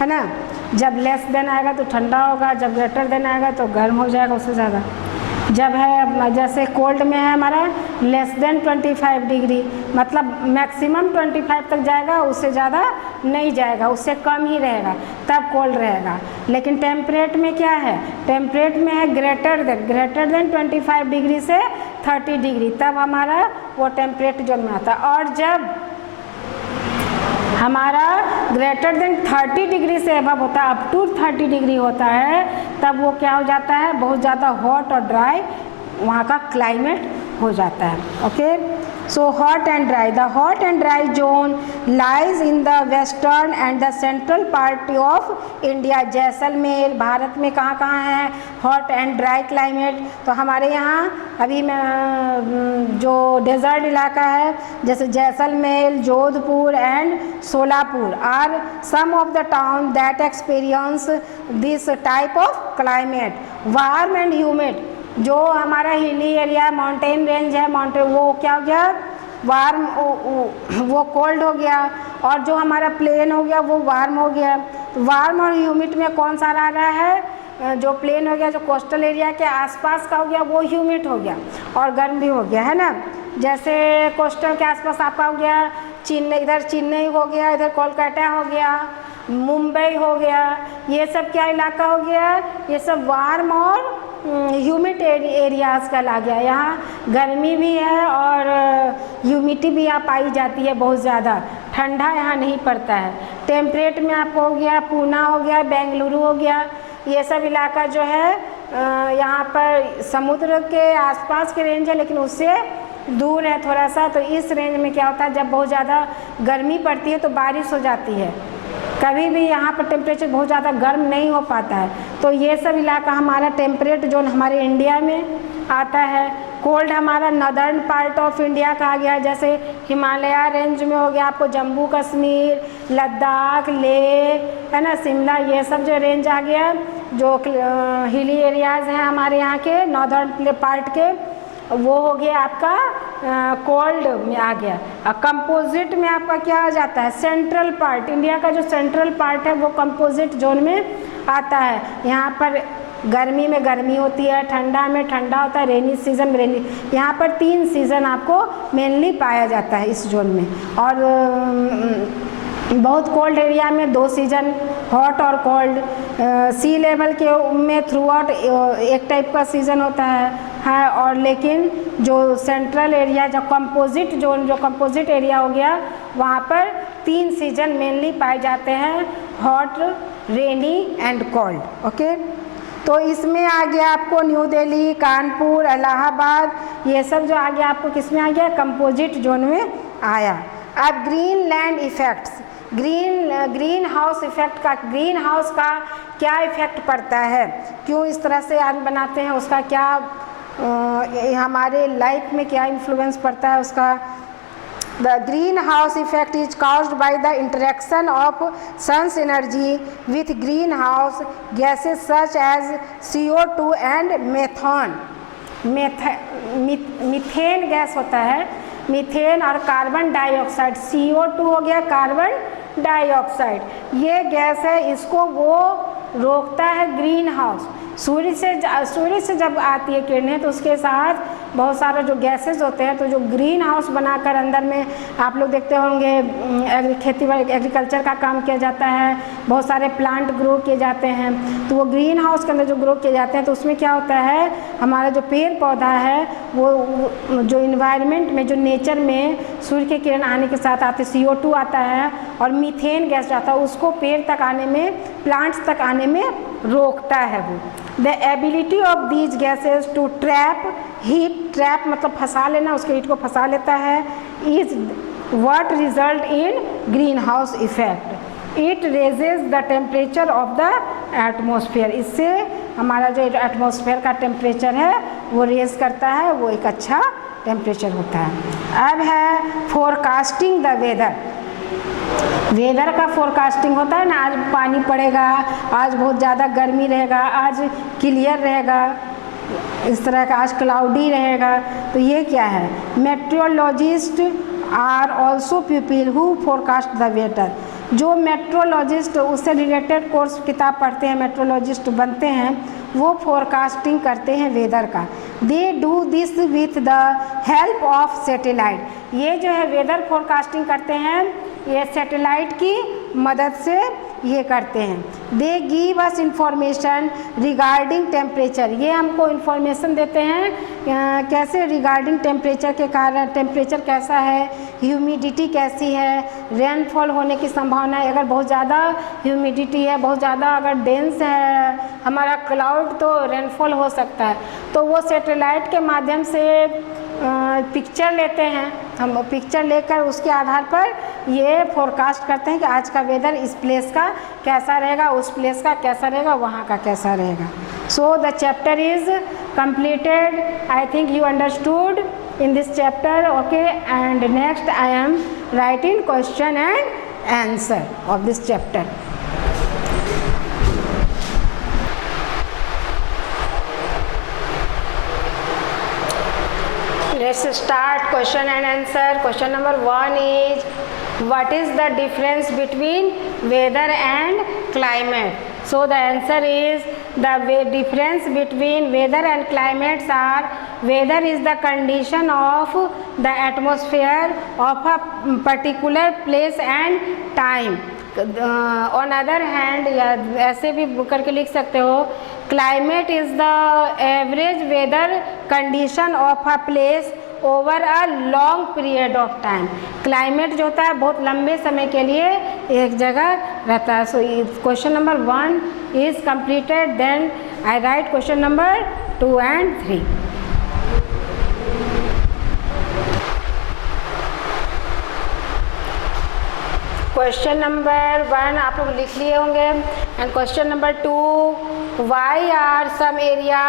है ना। जब लेस देन आएगा तो ठंडा होगा, जब ग्रेटर देन आएगा तो गर्म हो जाएगा उससे ज़्यादा। जब है जैसे कोल्ड में है हमारा लेस देन 25 डिग्री, मतलब मैक्सिमम 25 तक जाएगा, उससे ज़्यादा नहीं जाएगा, उससे कम ही रहेगा, तब कोल्ड रहेगा। लेकिन टेम्परेट में क्या है? टेम्परेट में है ग्रेटर देन 25 डिग्री से 30 डिग्री, तब हमारा वो टेम्परेट जोन में आता है। और जब हमारा ग्रेटर देन 30 डिग्री से अबव होता है, अप टू 30 डिग्री होता है, तब वो क्या हो जाता है? बहुत ज़्यादा हॉट और ड्राई वहाँ का क्लाइमेट हो जाता है। Okay, So hot and dry. The hot and dry zone lies in the western and the central part of India. Jaisalmer Bharat में कहाँ कहाँ है हॉट एंड ड्राई क्लाइमेट? तो हमारे यहाँ अभी में जो डेजर्ट इलाका है जैसे Jaisalmer, Jodhpur and Solapur are some of the town that experience this type of climate. Warm and humid. जो हमारा हिली एरिया माउंटेन रेंज है, माउंटेन वो क्या हो गया वार्म, वो कोल्ड हो गया, और जो हमारा प्लेन हो गया वो वार्म हो गया. वार्म और ह्यूमिड में कौन सा आ रहा है? जो प्लेन हो गया, जो कोस्टल एरिया के आसपास का हो गया वो ह्यूमिड हो गया और गर्म भी हो गया, है ना. जैसे कोस्टल के आसपास आपका हो गया चेन्नई, इधर चेन्नई हो गया, इधर कोलकाता हो गया, मुंबई हो गया, ये सब क्या इलाका हो गया? ये सब वार्म और ह्यूमिड एरियाज़ का ला गया. यहाँ गर्मी भी है और ह्यूमिडिटी भी यहाँ पाई जाती है बहुत ज़्यादा. ठंडा यहाँ नहीं पड़ता है. टेम्परेट में आपको हो गया पूना हो गया, बेंगलुरु हो गया, ये सब इलाका जो है यहाँ पर समुद्र के आसपास के रेंज है लेकिन उससे दूर है थोड़ा सा. तो इस रेंज में क्या होता है जब बहुत ज़्यादा गर्मी पड़ती है तो बारिश हो जाती है. कभी भी यहाँ पर टेम्परेचर बहुत ज़्यादा गर्म नहीं हो पाता है. तो ये सब इलाका हमारा टेम्परेट जोन हमारे इंडिया में आता है. कोल्ड हमारा नॉर्दर्न पार्ट ऑफ इंडिया कहा गया, जैसे हिमालय रेंज में हो गया आपको जम्मू कश्मीर, लद्दाख, लेह, है ना, शिमला, ये सब जो रेंज आ गया जो हिली एरियाज़ हैं हमारे यहाँ के नॉर्दर्न पार्ट के, वो हो गया आपका कोल्ड में आ गया. और कंपोजिट में आपका क्या आ जाता है? Central part. इंडिया का जो सेंट्रल पार्ट है वो कंपोजिट जोन में आता है. यहाँ पर गर्मी में गर्मी होती है, ठंडा में ठंडा होता है, रेनी सीजन में रेनी. यहाँ पर 3 सीज़न आपको मेनली पाया जाता है इस जोन में. और बहुत कोल्ड एरिया में 2 सीज़न, हॉट और कोल्ड. सी लेवल के में थ्रू आउट एक टाइप का सीज़न होता है. और लेकिन जो सेंट्रल एरिया, जो कंपोजिट जोन, जो कंपोजिट एरिया हो गया, वहाँ पर 3 सीज़न मेनली पाए जाते हैं, hot, rainy and cold. Okay. तो इसमें आ गया आपको न्यू दिल्ली, कानपुर, इलाहाबाद, ये सब जो आ गया आपको किस में आ गया? कंपोजिट जोन में आया. अब green land effects. Green house effect का, ग्रीन हाउस का क्या इफ़ेक्ट पड़ता है, क्यों इस तरह से आग बनाते हैं, उसका क्या हमारे लाइफ में क्या इन्फ्लुएंस पड़ता है उसका. The greenhouse effect is caused by the interaction of sun's energy with greenhouse gases such as CO2 and methane. Methane gas होता है, मीथेन और कार्बन डाइऑक्साइड. CO2 हो गया कार्बन डाइऑक्साइड, ये गैस है, इसको वो रोकता है ग्रीन हाउस. सूर्य से जब आती है किरणें तो उसके साथ बहुत सारे जो गैसेस होते हैं, तो जो ग्रीन हाउस बनाकर अंदर में आप लोग देखते होंगे एग्रीकल्चर का काम किया जाता है, बहुत सारे प्लांट ग्रो किए जाते हैं. तो वो ग्रीन हाउस के अंदर जो ग्रो किए जाते हैं तो उसमें क्या होता है, हमारा जो पेड़ पौधा है वो जो इन्वायरमेंट में, जो नेचर में सूर्य की किरण आने के साथ आते CO2 आता है और मीथेन गैस जाता है, उसको पेड़ तक आने में, प्लांट्स तक आने में रोकता है वो. The ability of these gases to trap heat, trap मतलब फंसा लेना, उसके हीट को फंसा लेता है, is what result in greenhouse effect. It raises the temperature of the atmosphere. इससे हमारा जो एटमॉस्फेयर का टेम्परेचर है वो रेज करता है, वो एक अच्छा टेम्परेचर होता है. अब है फोरकास्टिंग द वेदर. वेदर का फोरकास्टिंग होता है ना, आज पानी पड़ेगा, आज बहुत ज़्यादा गर्मी रहेगा, आज क्लियर रहेगा, इस तरह का आज क्लाउडी रहेगा. तो ये क्या है? Meteorologist are also people who forecast the weather. जो मेट्रोलॉजिस्ट उससे रिलेटेड कोर्स किताब पढ़ते हैं, मेट्रोलॉजिस्ट बनते हैं, वो फोरकास्टिंग करते हैं वेदर का. They do this with the help of satellite. ये जो है वेदर फोरकास्टिंग करते हैं, ये सैटेलाइट की मदद से ये करते हैं. They give us information regarding temperature. ये हमको इंफॉर्मेशन देते हैं कैसे, रिगार्डिंग टेम्परेचर के कारण, टेम्परेचर कैसा है, ह्यूमिडिटी कैसी है, रेनफॉल होने की संभावना है. अगर बहुत ज़्यादा ह्यूमिडिटी है, बहुत ज़्यादा अगर डेंस है हमारा क्लाउड, तो रेनफॉल हो सकता है. तो वो सैटेलाइट के माध्यम से पिक्चर लेते हैं, हम पिक्चर लेकर उसके आधार पर ये फोरकास्ट करते हैं कि आज का वेदर इस प्लेस का कैसा रहेगा, उस प्लेस का कैसा रहेगा, वहाँ का कैसा रहेगा. So the chapter is completed. I think you understood in this chapter. Okay, and next I am writing question and answer of this chapter. Let's start question and answer. Question number 1 is, what is the difference between weather and climate? So the answer is, the difference between weather and climates are, weather is the condition of the atmosphere of a particular place and time. On other hand, या ऐसे भी करके लिख सकते हो, climate is the average weather condition of a place over a long period of time. Climate जो होता है बहुत लंबे समय के लिए एक जगह रहता है. So question number 1 is completed. Then I write question number 2 and 3. Question number 1 आप लोग लिख लिए होंगे. And question number 2, why are some area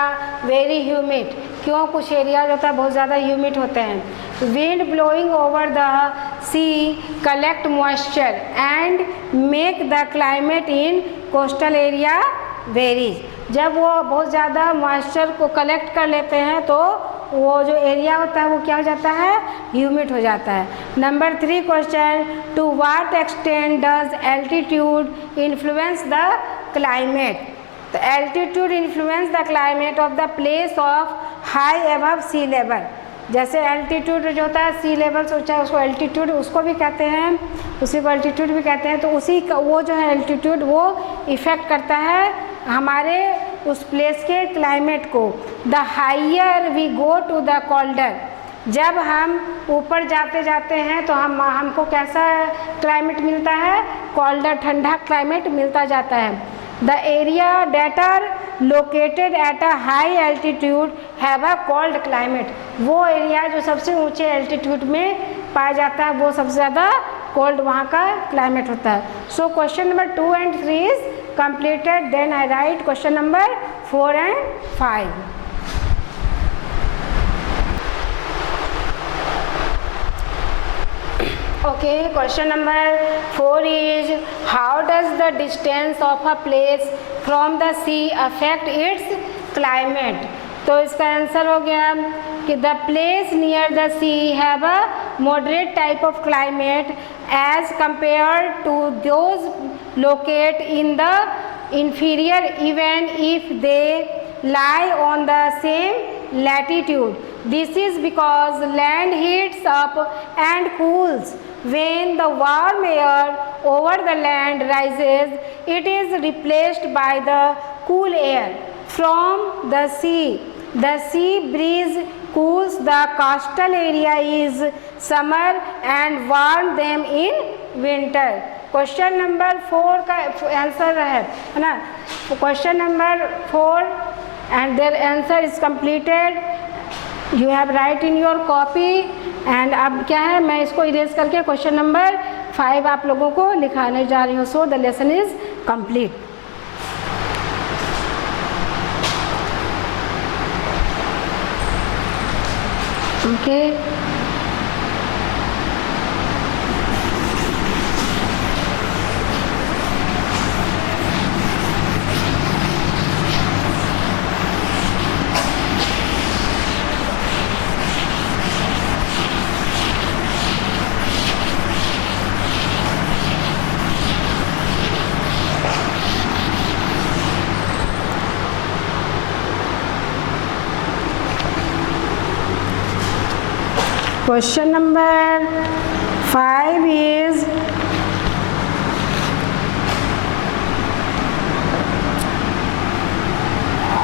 very humid? क्यों कुछ एरिया जो होता है बहुत ज़्यादा ह्यूमिड होते हैं? Wind blowing over the sea collect moisture and make the climate in coastal area varies. जब वो बहुत ज़्यादा मॉइस्चर को कलेक्ट कर लेते हैं तो वो जो एरिया होता है वो क्या हो जाता है, ह्यूमिड हो जाता है. Number 3 question, to what extent does altitude influence the climate? तो altitude influence the climate of the place of high above sea level. जैसे एल्टीट्यूड जो होता है सी लेवल से ऊंचा, उसको एल्टीट्यूड उसको भी कहते हैं, उसी को एल्टीट्यूड भी कहते हैं. तो उसी का वो जो है एल्टीट्यूड वो इफ़ेक्ट करता है हमारे उस प्लेस के क्लाइमेट को. The higher we go to the colder, जब हम ऊपर जाते जाते हैं तो हमको कैसा क्लाइमेट मिलता है, कोल्डर ठंडा क्लाइमेट मिलता जाता है. The area that are located at a high altitude have a cold climate. वो एरिया जो सबसे ऊंचे एल्टीट्यूड में पाया जाता है वो सबसे ज़्यादा कोल्ड वहाँ का क्लाइमेट होता है. सो question number 2 and 3 is completed. Then I write question number 4 and 5. Okay, question number 4 is, how does the distance of a place from the sea affect its climate? तो इसका आंसर हो गया कि the place near the sea have a moderate type of climate as compared to those located in the inferior even if they lie on the same latitude. This is because land heats up and cools. When the warm air over the land rises, it is replaced by the cool air from the sea. The sea breeze cools the coastal area is summer and warm them in winter. Question number 4 का answer है ना. Question number 4 and their answer is completed. You have write in your copy. And अब क्या है, मैं इसको erase करके question number 5 आप लोगों को लिखाने जा रही हूँ. So the lesson is complete. Okay, question number 5 is,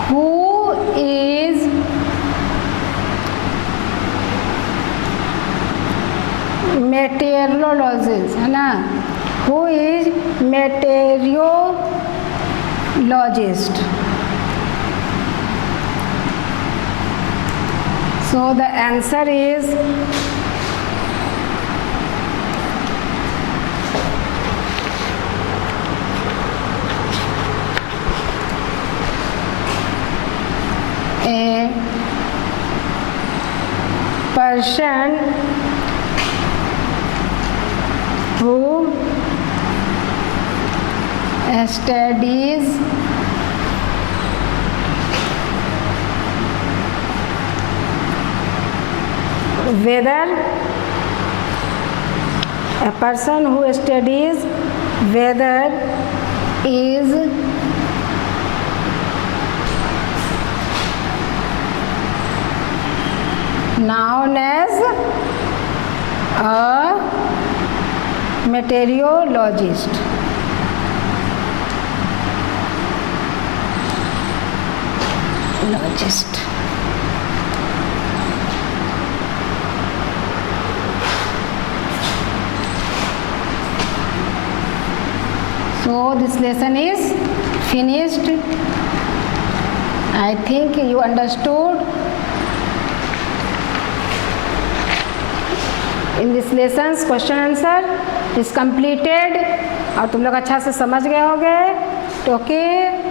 who is meteorologist, है ना. Who is meteorologist? So the answer is a person who studies whether a person who studies weather is known as a meteorologist. So this lesson is finished. I think you understood. In this lessons question answer is completed और तुम लोग अच्छा से समझ गए होगे. Okay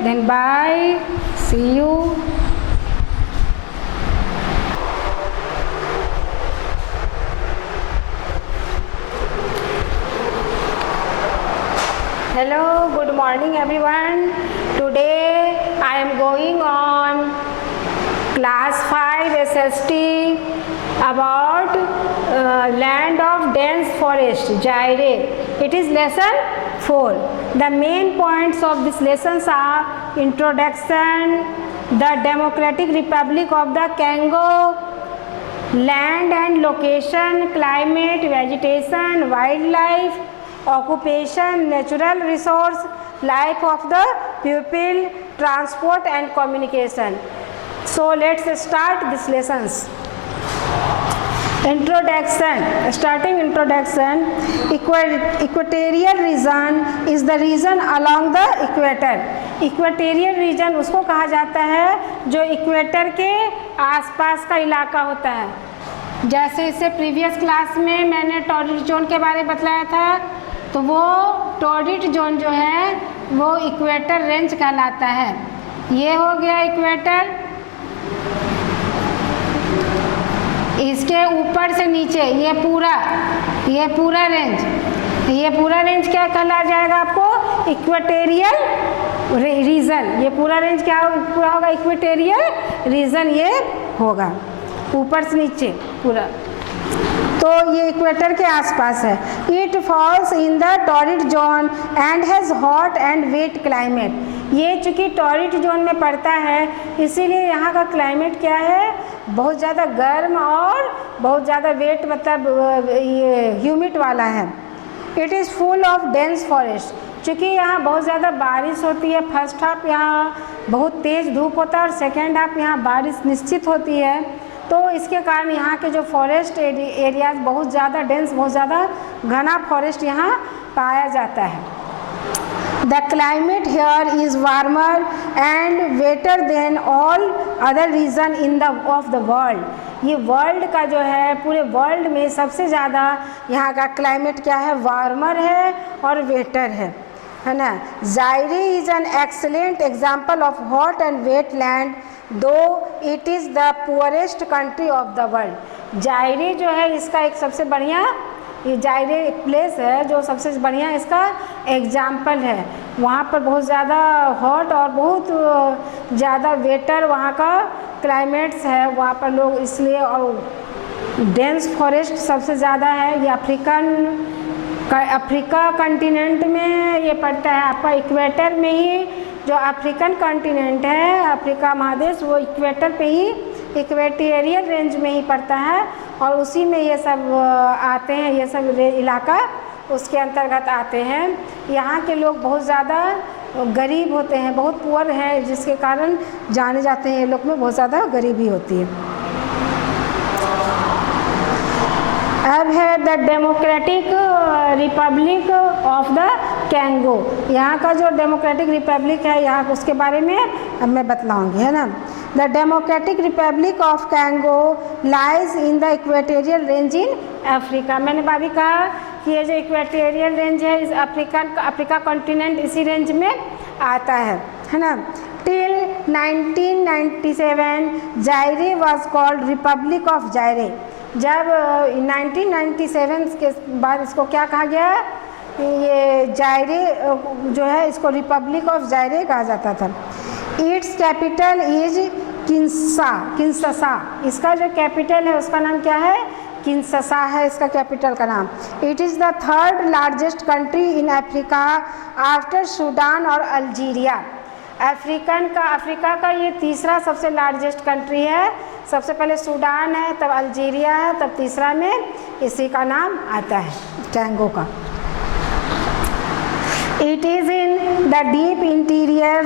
then bye, see you. Hello, good morning everyone. Today I am going on class 5 SST about land of dense forest, Zaire. It is lesson 4. The main points of this lessons are introduction, the Democratic Republic of the Congo, land and location, climate, vegetation, wildlife, occupation, natural resource, life of the people, transport and communication. So let's start these lessons. Introduction. Starting introduction. Equatorial region is the region along the equator. Equatorial region उसको कहा जाता है जो equator के आसपास का इलाका होता है. जैसे इससे प्रीवियस क्लास में मैंने टॉरिड जोन के बारे में बताया था, तो वो टॉरिड जोन जो है वो इक्वेटर रेंज कहलाता है. ये हो गया इक्वेटर. इसके ऊपर से नीचे ये पूरा रेंज क्या कहला जाएगा आपको? Equatorial region. ये पूरा रेंज क्या पूरा होगा? इक्वेटेरियल रीजन ये होगा, ऊपर से नीचे पूरा. तो ये इक्वेटर के आसपास है. It falls in the torrid zone and has hot and wet climate. ये चूँकि टॉरिड जोन में पड़ता है इसीलिए यहाँ का क्लाइमेट क्या है? बहुत ज़्यादा गर्म और बहुत ज़्यादा वेट मतलब ये ह्यूमिड वाला है. It is full of dense forest. चूँकि यहाँ बहुत ज़्यादा बारिश होती है. फर्स्ट हाफ यहाँ बहुत तेज़ धूप होता है और सेकेंड हाफ यहाँ बारिश निश्चित होती है. तो इसके कारण यहाँ के जो फॉरेस्ट एरियाज बहुत ज़्यादा डेंस, बहुत ज़्यादा घना फॉरेस्ट यहाँ पाया जाता है. The climate here is warmer and wetter than all other region in the world. ये वर्ल्ड का जो है पूरे वर्ल्ड में सबसे ज़्यादा यहाँ का क्लाइमेट क्या है? वार्मर है और वेटर है ना. Zaire is an excellent example of hot and wet land, though it is the poorest country of the world. जायरे जो है इसका एक सबसे बढ़िया, ये जायरे एक प्लेस है जो सबसे बढ़िया इसका एग्जाम्पल है. वहाँ पर बहुत ज़्यादा हॉट और बहुत ज़्यादा वेटर वहाँ का क्लाइमेट्स है. वहाँ पर लोग इसलिए, और डेंस फॉरेस्ट सबसे ज़्यादा है. ये अफ्रीका कंटिनेंट में ये पड़ता है. आपका इक्वेटर में ही जो अफ्रीकन कंटिनेंट है, अफ्रीका महादेश, वो इक्वेटर पे ही इक्वेटेरियल रेंज में ही पड़ता है और उसी में ये सब आते हैं. ये सब इलाका उसके अंतर्गत आते हैं. यहाँ के लोग बहुत ज़्यादा गरीब होते हैं, बहुत पुअर हैं, जिसके कारण जाने जाते हैं ये लोग में बहुत ज़्यादा गरीबी होती है. अब है the Democratic Republic of the Congo. यहाँ का जो डेमोक्रेटिक रिपब्लिक है यहाँ उसके बारे में अब मैं बतलाऊँगी, है ना। The Democratic Republic of Congo lies in the equatorial range in Africa. मैंने अभी कहा कि ये जो इक्वेटोरियल रेंज है इस अफ्रीका कॉन्टिनेंट इसी रेंज में आता है ना। Till 1997 जायरे was called Republic of जायरे। जब 1997 के बाद इसको क्या कहा गया, ये जायरे जो है इसको रिपब्लिक ऑफ जायरे कहा जाता था। Its capital is Kinshasa. इसका जो कैपिटल है उसका नाम क्या है, किंशसा है इसका कैपिटल का नाम। It is the third largest country in Africa after Sudan और अल्जीरिया। अफ्रीका का ये तीसरा सबसे लार्जेस्ट कंट्री है। सबसे पहले सूडान है, तब अल्जीरिया है, तब तीसरा में इसी का नाम आता है, कैंगो का। It is in the deep interior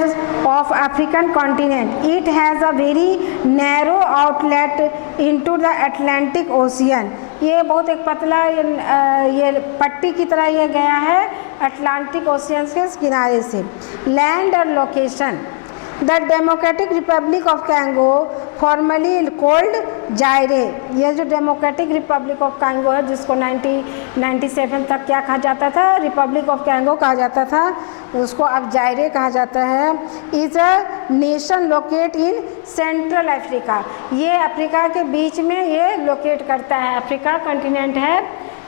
of African continent. It has a very narrow outlet into the Atlantic Ocean. ये बहुत एक पतला ये पट्टी की तरह ये गया है अटलांटिक ओशियन के किनारे से। लैंड और location, the Democratic Republic of Congo formerly called Zaire. ये जो डेमोक्रेटिक रिपब्लिक ऑफ कैंगो है जिसको 1997 तक क्या कहा जाता था, रिपब्लिक ऑफ कैंगो कहा जाता था, उसको अब जायरे कहा जाता है। Is a nation locate in central Africa. ये अफ्रीका के बीच में ये लोकेट करता है। अफ्रीका कॉन्टिनेंट है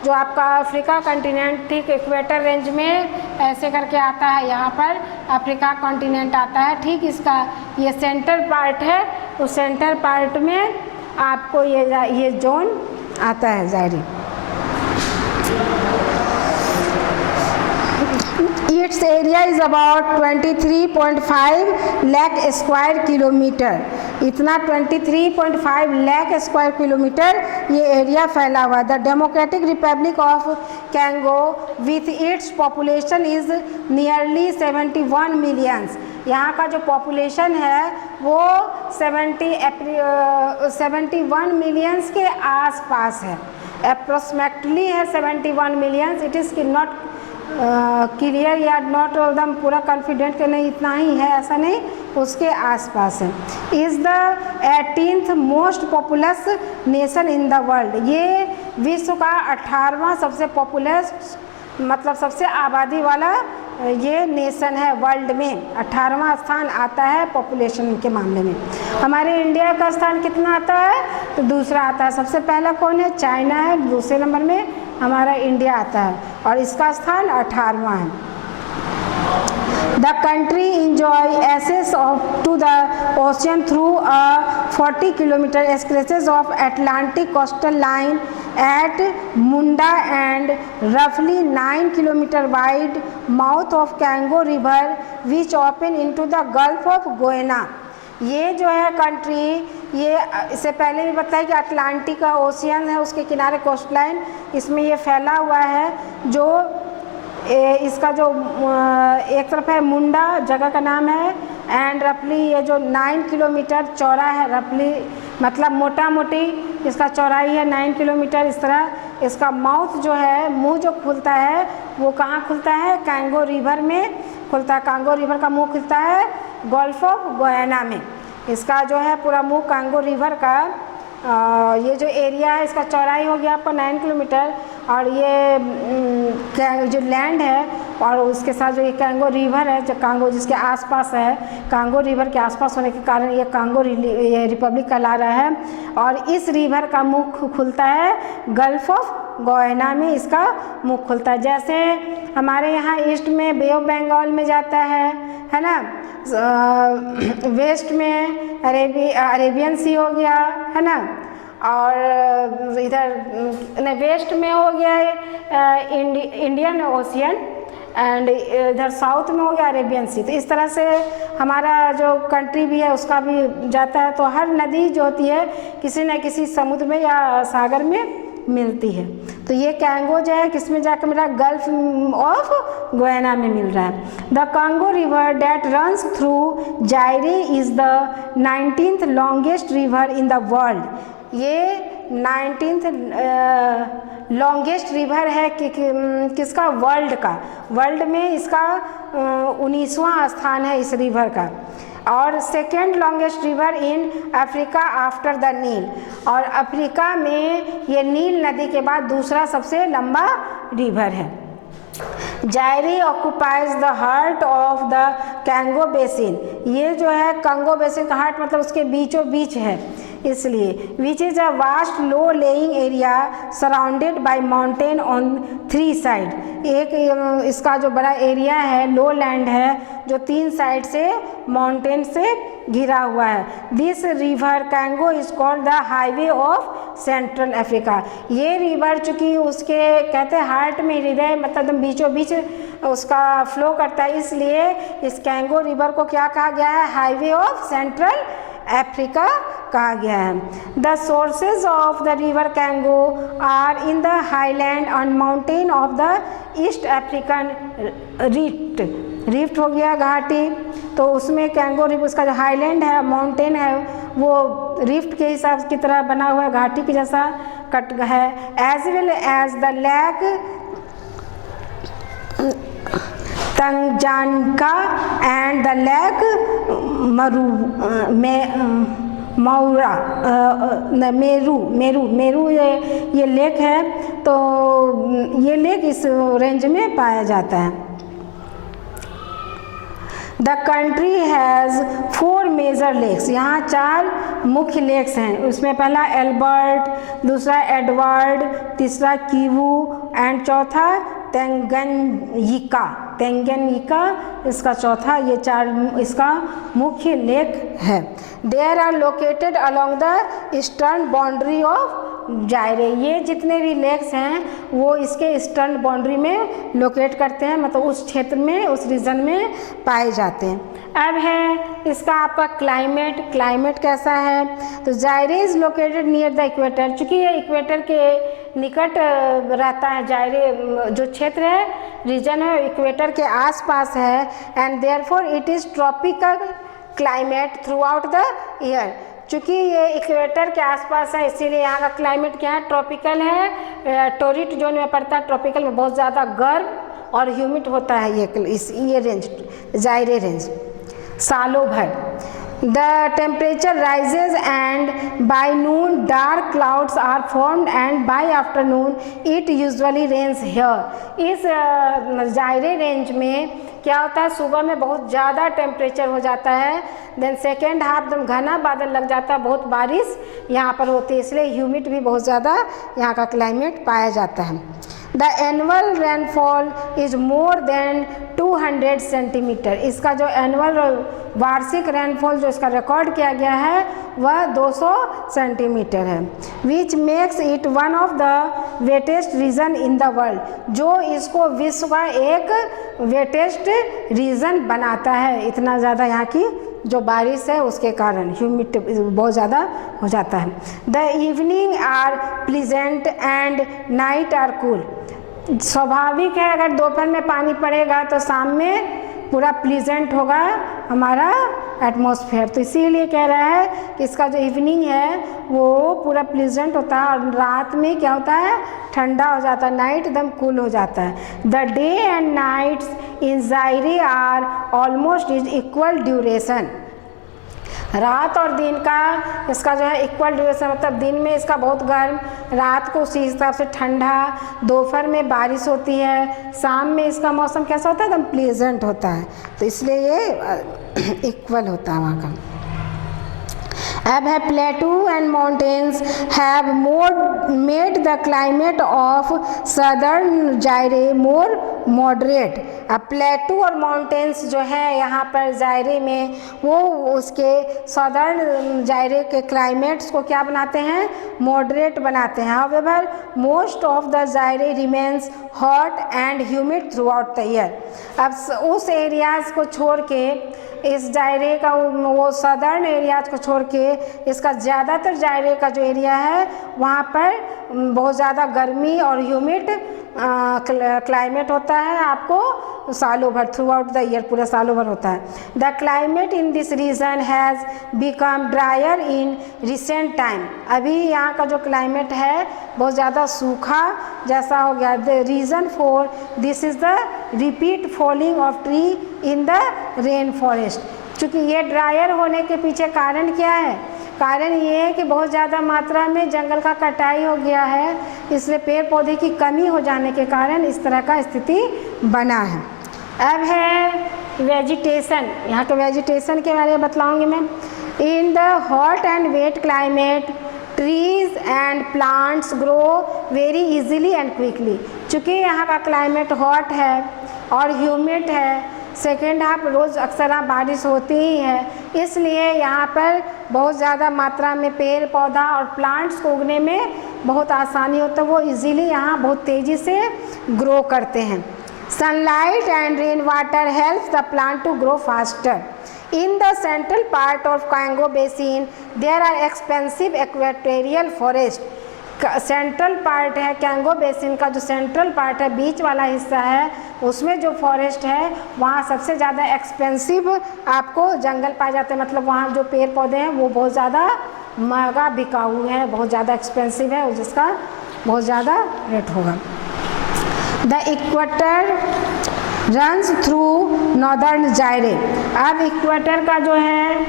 जो आपका अफ्रीका कॉन्टिनेंट ठीक इक्वेटर रेंज में ऐसे करके आता है, यहाँ पर अफ्रीका कॉन्टिनेंट आता है। ठीक इसका ये सेंटर पार्ट है, उस सेंटर पार्ट में आपको ये जोन आता है Zaire. Its area is about 23.5 lakh square kilometre. इतना 23.5 लाख स्क्वायर किलोमीटर ये एरिया फैला हुआ है। The Democratic Republic of Congo with its population is nearly 71 millions. यहाँ का जो पॉपुलेशन है वो 71 मिलियंस के आसपास है, अप्रोक्सीमेटली है 71 millions. It is not clear या नॉट एकदम पूरा कॉन्फिडेंट कि नहीं इतना ही है, ऐसा नहीं, उसके आसपास है। Is the 18th most populous nation in the world. ये विश्व का 18वां सबसे पॉपुलस मतलब सबसे आबादी वाला ये नेशन है वर्ल्ड में। 18वां स्थान आता है पॉपुलेशन के मामले में। हमारे इंडिया का स्थान कितना आता है, तो दूसरा आता है। सबसे पहला कौन है, चाइना है, दूसरे नंबर में हमारा इंडिया आता है और इसका स्थान 18वां है। The country enjoy access to the ocean through a 40 kilometre stretches of Atlantic coastal line at Muanda and रफली 9 kilometre wide mouth of Congo river which open into the Gulf of Guinea. ये जो है country, ये इससे पहले भी बताया कि अटलांटिक का ओशियन है, उसके किनारे कोस्ट लाइन, इसमें ये फैला हुआ है। जो इसका जो एक तरफ है मुंडा जगह का नाम है, एंड रफली ये जो 9 किलोमीटर चौड़ा है, रफली मतलब मोटा मोटी इसका चौड़ाई है 9 किलोमीटर। इस तरह इसका माउथ जो है, मुंह जो खुलता है वो कहाँ खुलता है, कैंगो रिवर में खुलता है। कैंगो रिवर का मुंह खुलता है गल्फ ऑफ गोयाना में। इसका जो है पूरा मुंह कैंगो रिवर का ये जो एरिया है इसका चौड़ाई हो गया आपका 9 किलोमीटर, और ये जो लैंड है और उसके साथ जो ये कैंगो रिवर है, जो कांगो जिसके आसपास है, कांगो रिवर के आसपास होने के कारण ये कांगो ये रिपब्लिक कहला रहा है। और इस रिवर का मुख खुलता है गल्फ ऑफ गोयना में, इसका मुख खुलता है। जैसे हमारे यहाँ ईस्ट में बे ऑफ बंगाल में जाता है ना, वेस्ट में अरेबियन सी हो गया है ना, और इधर वेस्ट में हो गया इंडियन ओशियन, एंड इधर साउथ में हो गया अरेबियन सी। तो इस तरह से हमारा जो कंट्री भी है उसका भी जाता है। तो हर नदी जो होती है किसी न किसी समुद्र में या सागर में मिलती है। तो ये कैंगो जो है किस में जाकर मिला, गल्फ ऑफ गोयाना में मिल रहा है। The Congo river that runs through जायरे is the 19th longest river in the world. ये 19th लॉन्गेस्ट रिवर है किसका, वर्ल्ड का, वर्ल्ड में इसका 19वां स्थान है इस रिवर का, और second longest river in Africa after the Nile, और अफ्रीका में ये नील नदी के बाद दूसरा सबसे लंबा रिवर है। Zaire occupies the heart of the Congo basin, ये जो है कंगो बेसिन का हार्ट मतलब उसके बीचों बीच है, इसलिए which is a vast low laying area surrounded by mountain on 3 side, एक इसका जो बड़ा एरिया है लो लैंड है जो 3 साइड से माउंटेन से घिरा हुआ है। This river Congo is called the highway of Central Africa, ये रिवर चूँकि उसके कहते हैं हार्ट में हृदय मतलब बीचों बीच उसका फ्लो करता है, इसलिए इस कैंगो रिवर को क्या कहा गया है, हाईवे ऑफ सेंट्रल अफ्रीका कहा गया है। The sources of the river Congo are in the highland and mountain of the East African Rift, rift हो गया घाटी, तो उसमें कैंगो रिवर उसका जो हाईलैंड है माउंटेन है वो रिफ्ट के हिसाब की तरह बना हुआ है, घाटी के जैसा कट है। As well as the lake Tanganyika and the lake Mweru ये लेक है, तो ये लेक इस रेंज में पाया जाता है। The country has 4 major lakes, यहाँ 4 मुख्य लेक्स हैं, उसमें पहला एल्बर्ट, दूसरा एडवर्ड, तीसरा कीवू एंड चौथा तेंगनयिका, तेंगनयिका इसका चौथा, ये 4 इसका मुख्य लेक है। There are located along the eastern boundary of Zaire, ये जितने भी लेक्स हैं वो इसके ईस्टर्न बाउंड्री में लोकेट करते हैं, मतलब उस क्षेत्र में उस रीजन में पाए जाते हैं। अब है इसका आपका क्लाइमेट कैसा है, तो जायरे is located near the equator, चूँकि ये इक्वेटर के निकट रहता है, जायरे जो क्षेत्र है रीजन है इक्वेटर के आसपास है, and therefore it is tropical climate through out the year, चूँकि ये इक्वेटर के आसपास है इसीलिए यहाँ का क्लाइमेट क्या है, ट्रॉपिकल है, टोरिड जोन में पड़ता है, ट्रॉपिकल में बहुत ज़्यादा गर्म और ह्यूमिड होता है ये रेंज, जायरे रेंज सालों भर। The temperature rises and by noon dark clouds are formed and by afternoon it usually rains here। इस जायरे रेंज में क्या होता है, सुबह में बहुत ज़्यादा टेम्परेचर हो जाता है, देन सेकेंड हाफ एकदम घना बादल लग जाता है, बहुत बारिश यहाँ पर होती है, इसलिए ह्यूमिड भी बहुत ज़्यादा यहाँ का क्लाइमेट पाया जाता है। The annual rainfall is more than 200 centimetre, इसका जो एनुअल वार्षिक रेनफॉल जो इसका रिकॉर्ड किया गया है वह 200 सेंटीमीटर है, which makes it one of the wettest region in the world, जो इसको विश्व का एक वेटेस्ट रीजन बनाता है, इतना ज़्यादा यहाँ की जो बारिश है उसके कारण ह्यूमिड बहुत ज़्यादा हो जाता है। The evening are pleasant and night are cool, स्वाभाविक है अगर दोपहर में पानी पड़ेगा तो शाम में पूरा प्लीजेंट होगा हमारा एटमॉस्फेयर, तो इसीलिए कह रहा है कि इसका जो इवनिंग है वो पूरा प्लीजेंट होता है और रात में क्या होता है, ठंडा हो जाता है, नाइट एकदम कूल हो जाता है। The day and nights in Zaire are almost is equal duration, रात और दिन का इसका जो है इक्वल ड्यूरेशन, मतलब दिन में इसका बहुत गर्म, रात को उसी हिसाब से ठंडा, दोपहर में बारिश होती है, शाम में इसका मौसम कैसा होता है, एकदम प्लेजेंट होता है, तो इसलिए ये इक्वल होता है वहाँ का। अब है प्लेटू and mountains have more made the climate of southern जायरे more moderate. अब प्लेटू और माउंटेन्स जो है यहाँ पर जायरे में वो उसके सदर्न जायरे के क्लाइमेट्स को क्या बनाते हैं, मॉडरेट बनाते हैं। However most of the जायरे remains hot and humid through out the year. अब उस एरियाज़ को छोड़ के इस जायरे का वो सदर्न एरियाज को छोड़ के इसका ज़्यादातर जायरे का जो एरिया है वहाँ पर बहुत ज़्यादा गर्मी और ह्यूमिड क्लाइमेट होता है। आपको सालों भर, थ्रू आउट द ईयर, पूरा सालों भर होता है। The climate in this region has become drier in recent time. अभी यहाँ का जो क्लाइमेट है बहुत ज़्यादा सूखा जैसा हो गया। The reason for this is the repeat falling of tree in the rain forest. चूँकि ये ड्रायर होने के पीछे कारण क्या है? कारण ये है कि बहुत ज़्यादा मात्रा में जंगल का कटाई हो गया है, इसलिए पेड़ पौधे की कमी हो जाने के कारण इस तरह का स्थिति बना है। अब है वेजिटेशन, यहाँ के वेजिटेशन के बारे में बतलाऊँगी मैं। In the hot and wet climate trees and plants grow very easily and quickly. चूँकि यहाँ का क्लाइमेट हॉट है और ह्यूमिड है, सेकेंड हाफ रोज़ अक्सर बारिश होती ही है, इसलिए यहाँ पर बहुत ज़्यादा मात्रा में पेड़ पौधा और प्लांट्स को उगने में बहुत आसानी होता है, वो इजीली यहाँ बहुत तेज़ी से ग्रो करते हैं। Sunlight and rain water helps the plant to grow faster. In the central part of Congo Basin, there are expansive equatorial forest. Central part है कैंगो बेसिन का, जो सेंट्रल पार्ट है, बीच वाला हिस्सा है, उसमें जो फॉरेस्ट है वहाँ सबसे ज़्यादा एक्सपेंसिव आपको जंगल पाए जाते हैं। मतलब वहाँ जो पेड़ पौधे हैं वो बहुत ज़्यादा महंगा बिकाऊ है, बहुत ज़्यादा एक्सपेंसिव है, जिसका बहुत ज़्यादा रेट होगा। The equator runs through northern जायरे। अब इक्वेटर का जो है,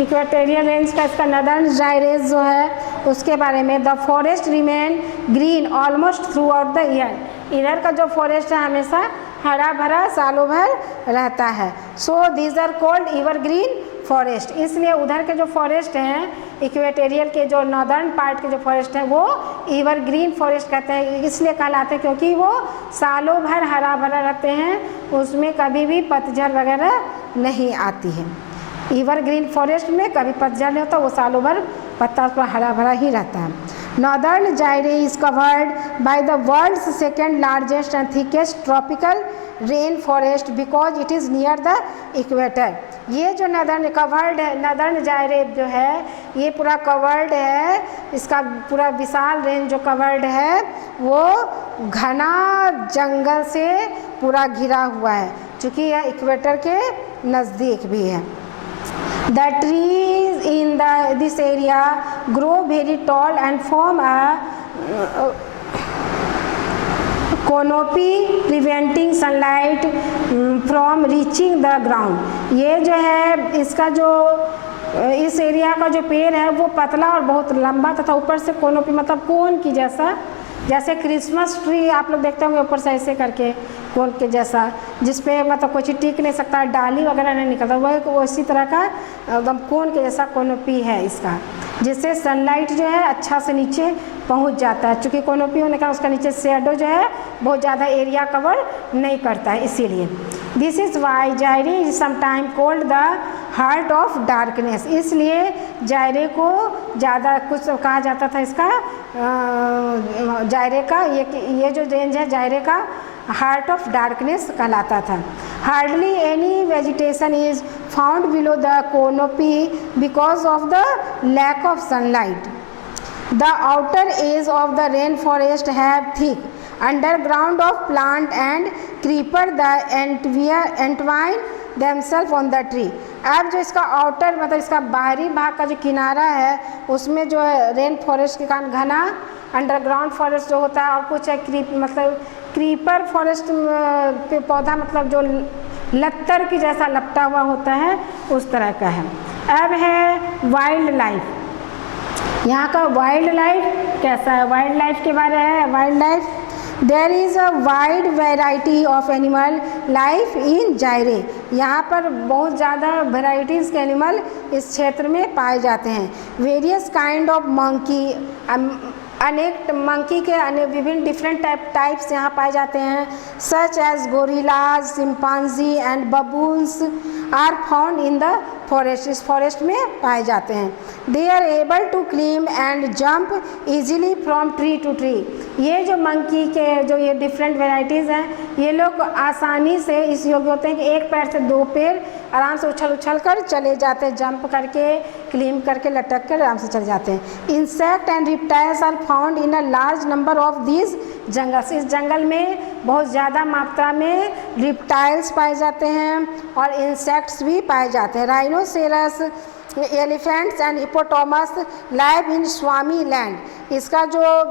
इक्वेटोरियल रेंज का इसका नॉर्दर्न जायरेज जो है उसके बारे में। The forest remain green almost through out the year. इधर का जो फॉरेस्ट है हमेशा हरा भरा सालों भर रहता है। So these are called evergreen forest. इसलिए उधर के जो फॉरेस्ट हैं, इक्वेटोरियल के जो नॉर्दर्न पार्ट के जो फॉरेस्ट हैं वो एवरग्रीन फॉरेस्ट कहते हैं। इसलिए कहलाते हैं क्योंकि वो सालों भर हरा भरा रहते हैं, उसमें कभी भी पतझड़ वगैरह नहीं आती है। एवरग्रीन फॉरेस्ट में कभी पतझड़ नहीं होता, वो सालों भर पत्ता पर हरा भरा ही रहता है। Northern Zaire is covered by the world's second largest and thickest tropical rain forest because it is near the equator. ये जो नॉर्दर्न कवर्ड है, नॉर्दर्न जायरे जो है ये पूरा कवर्ड है, इसका पूरा विशाल रेंज जो कवर्ड है वो घना जंगल से पूरा घिरा हुआ है, चूँकि यह इक्वेटर के नज़दीक भी है। The trees in this area grow very tall and form a canopy preventing sunlight from reaching the ground। ये जो है इसका जो इस एरिया का जो पेड़ है वो पतला और बहुत लंबा तथा ऊपर से कोनोपी मतलब कोन की जैसा, जैसे क्रिसमस ट्री आप लोग देखते होंगे ऊपर से ऐसे करके कोन के जैसा, जिसपे मतलब कोई चीज़ टिक नहीं सकता, डाली वगैरह नहीं निकलता, वह उसी तरह का एकदम कोन के जैसा कोनोपी है इसका, जिससे सनलाइट जो है अच्छा से नीचे पहुंच जाता है। चूँकि कोनोपी होने का उसका नीचे शेडो जो है बहुत ज़्यादा एरिया कवर नहीं करता है, इसीलिए। This is why जायरे is sometime called the heart of darkness. इसलिए जायरे को ज़्यादा कुछ कहा जाता था इसका जायरे का, ये जो रेंज है जायरे का हार्ट ऑफ डार्कनेस कहलाता था। Hardly any vegetation is found below the canopy because of the lack of sunlight. The outer edge of the rainforest have thick underground of plant and creeper that entwine themselves on the tree। अब जो इसका outer मतलब इसका बाहरी भाग का जो किनारा है उसमें जो है रेन फॉरेस्ट के कारण घना अंडरग्राउंड फॉरेस्ट जो होता है, और कुछ है मतलब क्रीपर फॉरेस्ट पे पौधा मतलब जो लत्तर की जैसा लपटा हुआ होता है उस तरह का है। अब है वाइल्ड लाइफ। यहाँ का वाइल्ड लाइफ कैसा है? वाइल्ड लाइफ के बारे में है। Wildlife there is a wide variety of animal life in Zaire. यहाँ पर बहुत ज़्यादा वेराइटीज़ के एनिमल इस क्षेत्र में पाए जाते हैं। वेरियस काइंड ऑफ मंकी, अनेक मंकी के विभिन्न डिफरेंट टाइप्स यहाँ पाए जाते हैं। Such as gorillas, chimpanzee and baboons are found in the forest. इस फॉरेस्ट में पाए जाते हैं। They are able to climb and jump easily from tree to tree. ये जो मंकी के जो ये डिफरेंट वेराइटीज़ हैं ये लोग आसानी से इस योग्य होते हैं कि एक पैर से दो पैर आराम से उछल कर चले जाते हैं, जंप करके क्लीम करके लटक कर आराम से चले जाते हैं। Insect and reptiles are found in a large number of these jungles. इस जंगल में बहुत ज़्यादा मात्रा में रिप्टाइल्स पाए जाते हैं और इंसेक्ट्स भी पाए जाते हैं। Rhinoceros, elephants and hippopotamus live in Swami land. इसका जो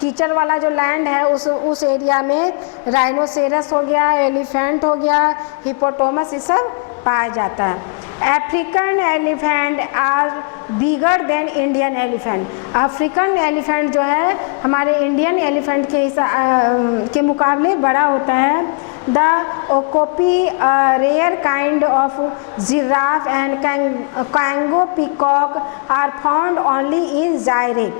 कीचड़ वाला जो लैंड है उस एरिया में राइनोसेरस हो गया, एलिफेंट हो गया, हिपोपोटामस, ये सब पाया जाता है। African elephant are bigger than Indian elephant. African elephant जो है हमारे इंडियन एलिफेंट के मुकाबले बड़ा होता है। The okapi rare kind of giraffe and Congo peacock are found only in Zaire.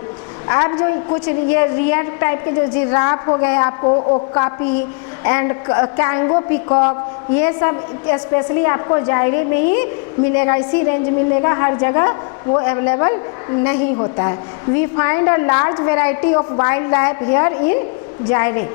अब जो कुछ ये रियर टाइप के जो जिराफ हो गए आपको, ओकापी एंड कैंगो पीकॉक, ये सब स्पेशली आपको जायरे में ही मिलेगा, इसी रेंज मिलेगा, हर जगह वो अवेलेबल नहीं होता है। We find a large variety of wildlife here in Zaire.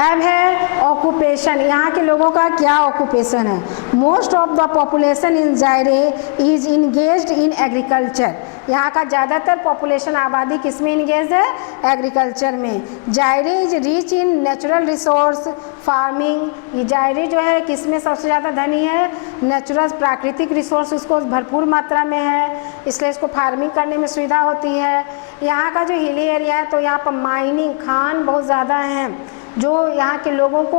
अब है ऑक्यूपेशन, यहाँ के लोगों का क्या ऑक्यूपेशन है। Most of the population in जायरे is engaged in agriculture. यहाँ का ज़्यादातर पॉपुलेशन आबादी किस में इंगेज है, एग्रीकल्चर में। जायरे is rich in natural resource farming. ये जायरे जो है किस में सबसे ज़्यादा धनी है, नेचुरल प्राकृतिक रिसोर्स उसको भरपूर मात्रा में है, इसलिए इसको फार्मिंग करने में सुविधा होती है। यहाँ का जो हिली एरिया है तो यहाँ पर माइनिंग, खान बहुत ज़्यादा हैं, जो यहाँ के लोगों को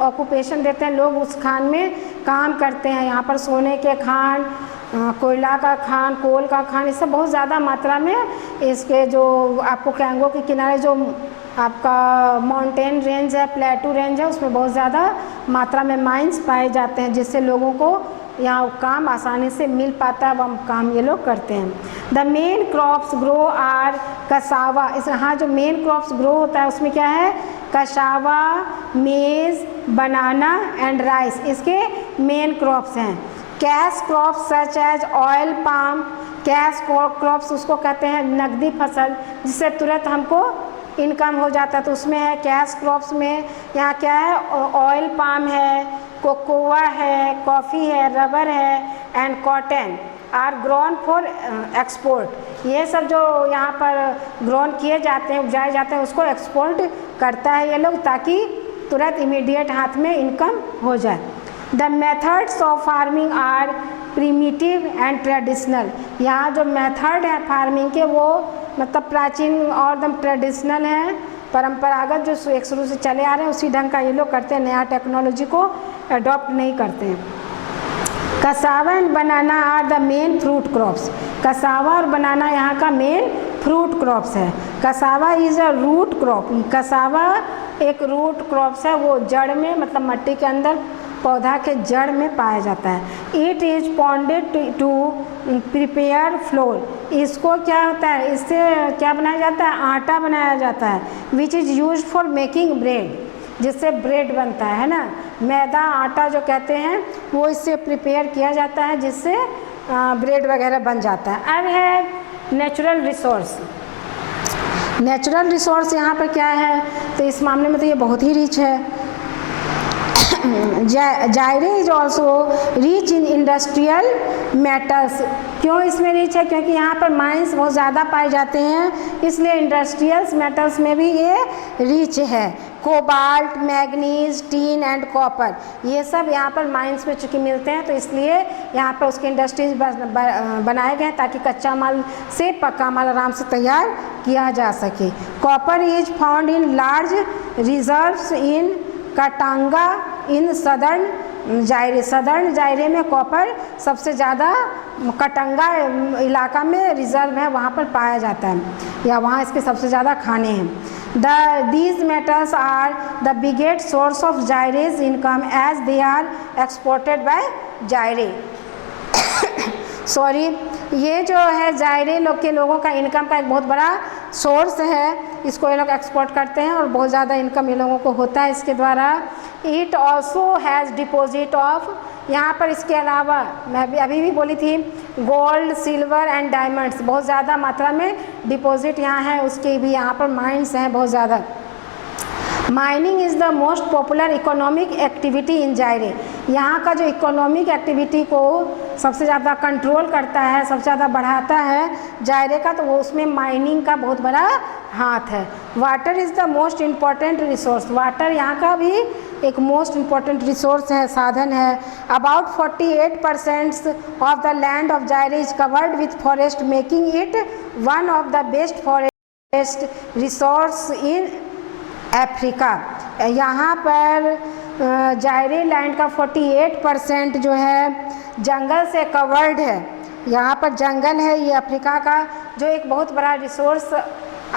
ऑक्यूपेशन देते हैं, लोग उस खान में काम करते हैं। यहाँ पर सोने के खान, कोयला का खान, कोल का खान, ये सब बहुत ज़्यादा मात्रा में। इसके जो आपको कैंगो के किनारे जो आपका माउंटेन रेंज है, प्लेटू रेंज है, उसमें बहुत ज़्यादा मात्रा में माइंस पाए जाते हैं, जिससे लोगों को यहाँ काम आसानी से मिल पाता है, वह काम ये लोग करते हैं। The main crops grow are cassava. इस यहाँ जो मेन क्रॉप्स ग्रो होता है उसमें क्या है, cassava, maize, banana and rice, इसके मेन क्रॉप्स हैं। Cash crops such as oil palm. Cash crops उसको कहते हैं नकदी फसल, जिससे तुरंत हमको इनकम हो जाता है, तो उसमें है कैश क्रॉप्स में यहाँ क्या है, ऑयल पाम है, कोकोआ है, कॉफ़ी है, रबर है and cotton are grown for export. ये सब जो यहाँ पर ग्रोन किए जाते हैं, उपजाए जाते हैं, उसको एक्सपोर्ट करता है ये लोग, ताकि तुरंत इमीडिएट हाथ में इनकम हो जाए। The methods of farming are primitive and traditional. यहाँ जो मेथड है फार्मिंग के वो मतलब प्राचीन और एकदम ट्रेडिशनल है, परंपरागत जो एक शुरू से चले आ रहे हैं उसी ढंग का ये लोग करते हैं, नया टेक्नोलॉजी को अडॉप्ट नहीं करते हैं। Cassava and banana are the main fruit crops. Cassava और बनाना यहाँ का मेन फ्रूट क्रॉप्स है। Cassava is a root crop. Cassava एक रूट क्रॉप्स है, वो जड़ में मतलब मट्टी के अंदर पौधा के जड़ में पाया जाता है। It is pounded to prepare flour. इसको क्या होता है, इससे क्या बनाया जाता है, आटा बनाया जाता है, which is use for making bread, जिससे ब्रेड बनता है ना, मैदा आटा जो कहते हैं वो इससे प्रिपेयर किया जाता है, जिससे ब्रेड वगैरह बन जाता है। अब है नेचुरल रिसोर्स। नेचुरल रिसोर्स यहाँ पर क्या है, तो इस मामले में तो ये बहुत ही रिच है। जायरे is also rich in industrial metals. क्यों इसमें रिच है, क्योंकि यहाँ पर माइंस बहुत ज़्यादा पाए जाते हैं, इसलिए इंडस्ट्रियल मेटल्स में भी ये रिच है। Cobalt, manganese, tin and copper, ये सब यहाँ पर माइंस में चूँकि मिलते हैं, तो इसलिए यहाँ पर उसके इंडस्ट्रीज बनाए गए हैं ताकि कच्चा माल से पक्का माल आराम से तैयार किया जा सके। Copper is found in large reserves in Katanga in southern Zaire. Southern Zaire में कॉपर सबसे ज़्यादा कटंगा इलाका में रिजर्व है, वहाँ पर पाया जाता है, या वहाँ इसके सबसे ज़्यादा खाने हैं। These metals are the biggest source of Zaire's income as they are exported by Zaire. Sorry, ये जो है जायरे लोग के लोगों का इनकम का एक बहुत बड़ा सोर्स है, इसको ये लोग एक्सपोर्ट करते हैं और बहुत ज़्यादा इनकम ये लोगों को होता है इसके द्वारा। It also has deposit of, यहाँ पर इसके अलावा मैं अभी भी बोली थी, गोल्ड, सिल्वर एंड डायमंड्स बहुत ज़्यादा मात्रा में डिपॉजिट यहाँ है, उसके भी यहाँ पर माइंस हैं बहुत ज़्यादा। Mining is the most popular economic activity in Zaire. यहाँ का जो इकोनॉमिक एक्टिविटी को सबसे ज़्यादा कंट्रोल करता है, सबसे ज़्यादा बढ़ाता है जायरे का, तो वो उसमें माइनिंग का बहुत बड़ा हाथ है। Water is the most important resource. Water यहाँ का भी एक मोस्ट इम्पॉर्टेंट रिसोर्स है, साधन है। About 48% of the land of जायरे is covered with forest, making it one of the best forest resource in Africa. यहाँ पर जायरे लैंड का 48% जो है जंगल से कवर्ड है। यहाँ पर जंगल है, ये अफ्रीका का जो एक बहुत बड़ा रिसोर्स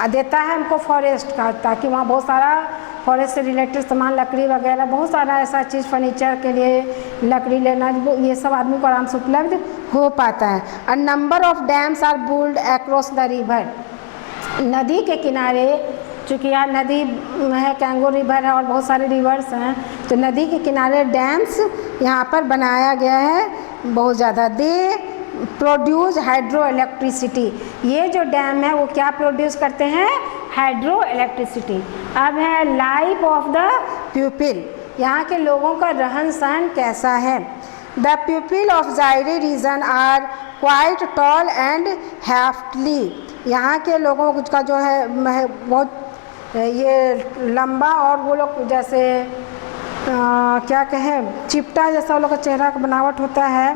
देता है हमको फॉरेस्ट का, ताकि वहाँ बहुत सारा फॉरेस्ट से रिलेटेड सामान, लकड़ी वगैरह, बहुत सारा ऐसा चीज़ फर्नीचर के लिए लकड़ी लेना, ये सब आदमी को आराम से उपलब्ध हो पाता है। A number of dams are build across the river. नदी के किनारे, चूँकि यहाँ नदी है, कैंगो रिवर है और बहुत सारे रिवर्स हैं, तो नदी के किनारे डैम्स यहाँ पर बनाया गया है बहुत ज़्यादा। They produce hydro electricity. ये जो डैम है वो क्या प्रोड्यूस करते हैं? Hydro electricity. अब है लाइफ ऑफ द पीपल। यहाँ के लोगों का रहन सहन कैसा है? The people of Zaire region are quite tall and heftily. यहाँ के लोगों का जो है बहुत ये लंबा, और वो लोग जैसे क्या कहें, चिपटा जैसा लोग का चेहरा का बनावट होता है,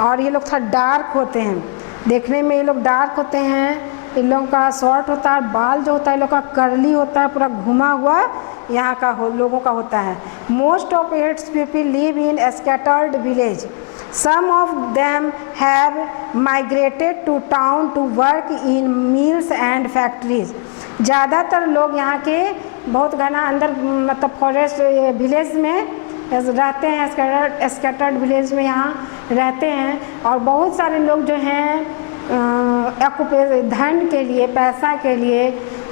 और ये लोग थोड़ा डार्क होते हैं, देखने में ये लोग डार्क होते हैं। इन लोगों का शॉर्ट होता है, बाल जो होता है इन लोग का कर्ली होता है, पूरा घुमा हुआ यहाँ का लोगों का होता है। Most of its people live in scattered village. Some of them have migrated to town to work in mills and factories. ज़्यादातर लोग यहाँ के बहुत घना अंदर, मतलब फॉरेस्ट विलेज में रहते हैं, स्कैटर्ड विलेज में यहाँ रहते हैं। और बहुत सारे लोग जो हैं धन के लिए, पैसा के लिए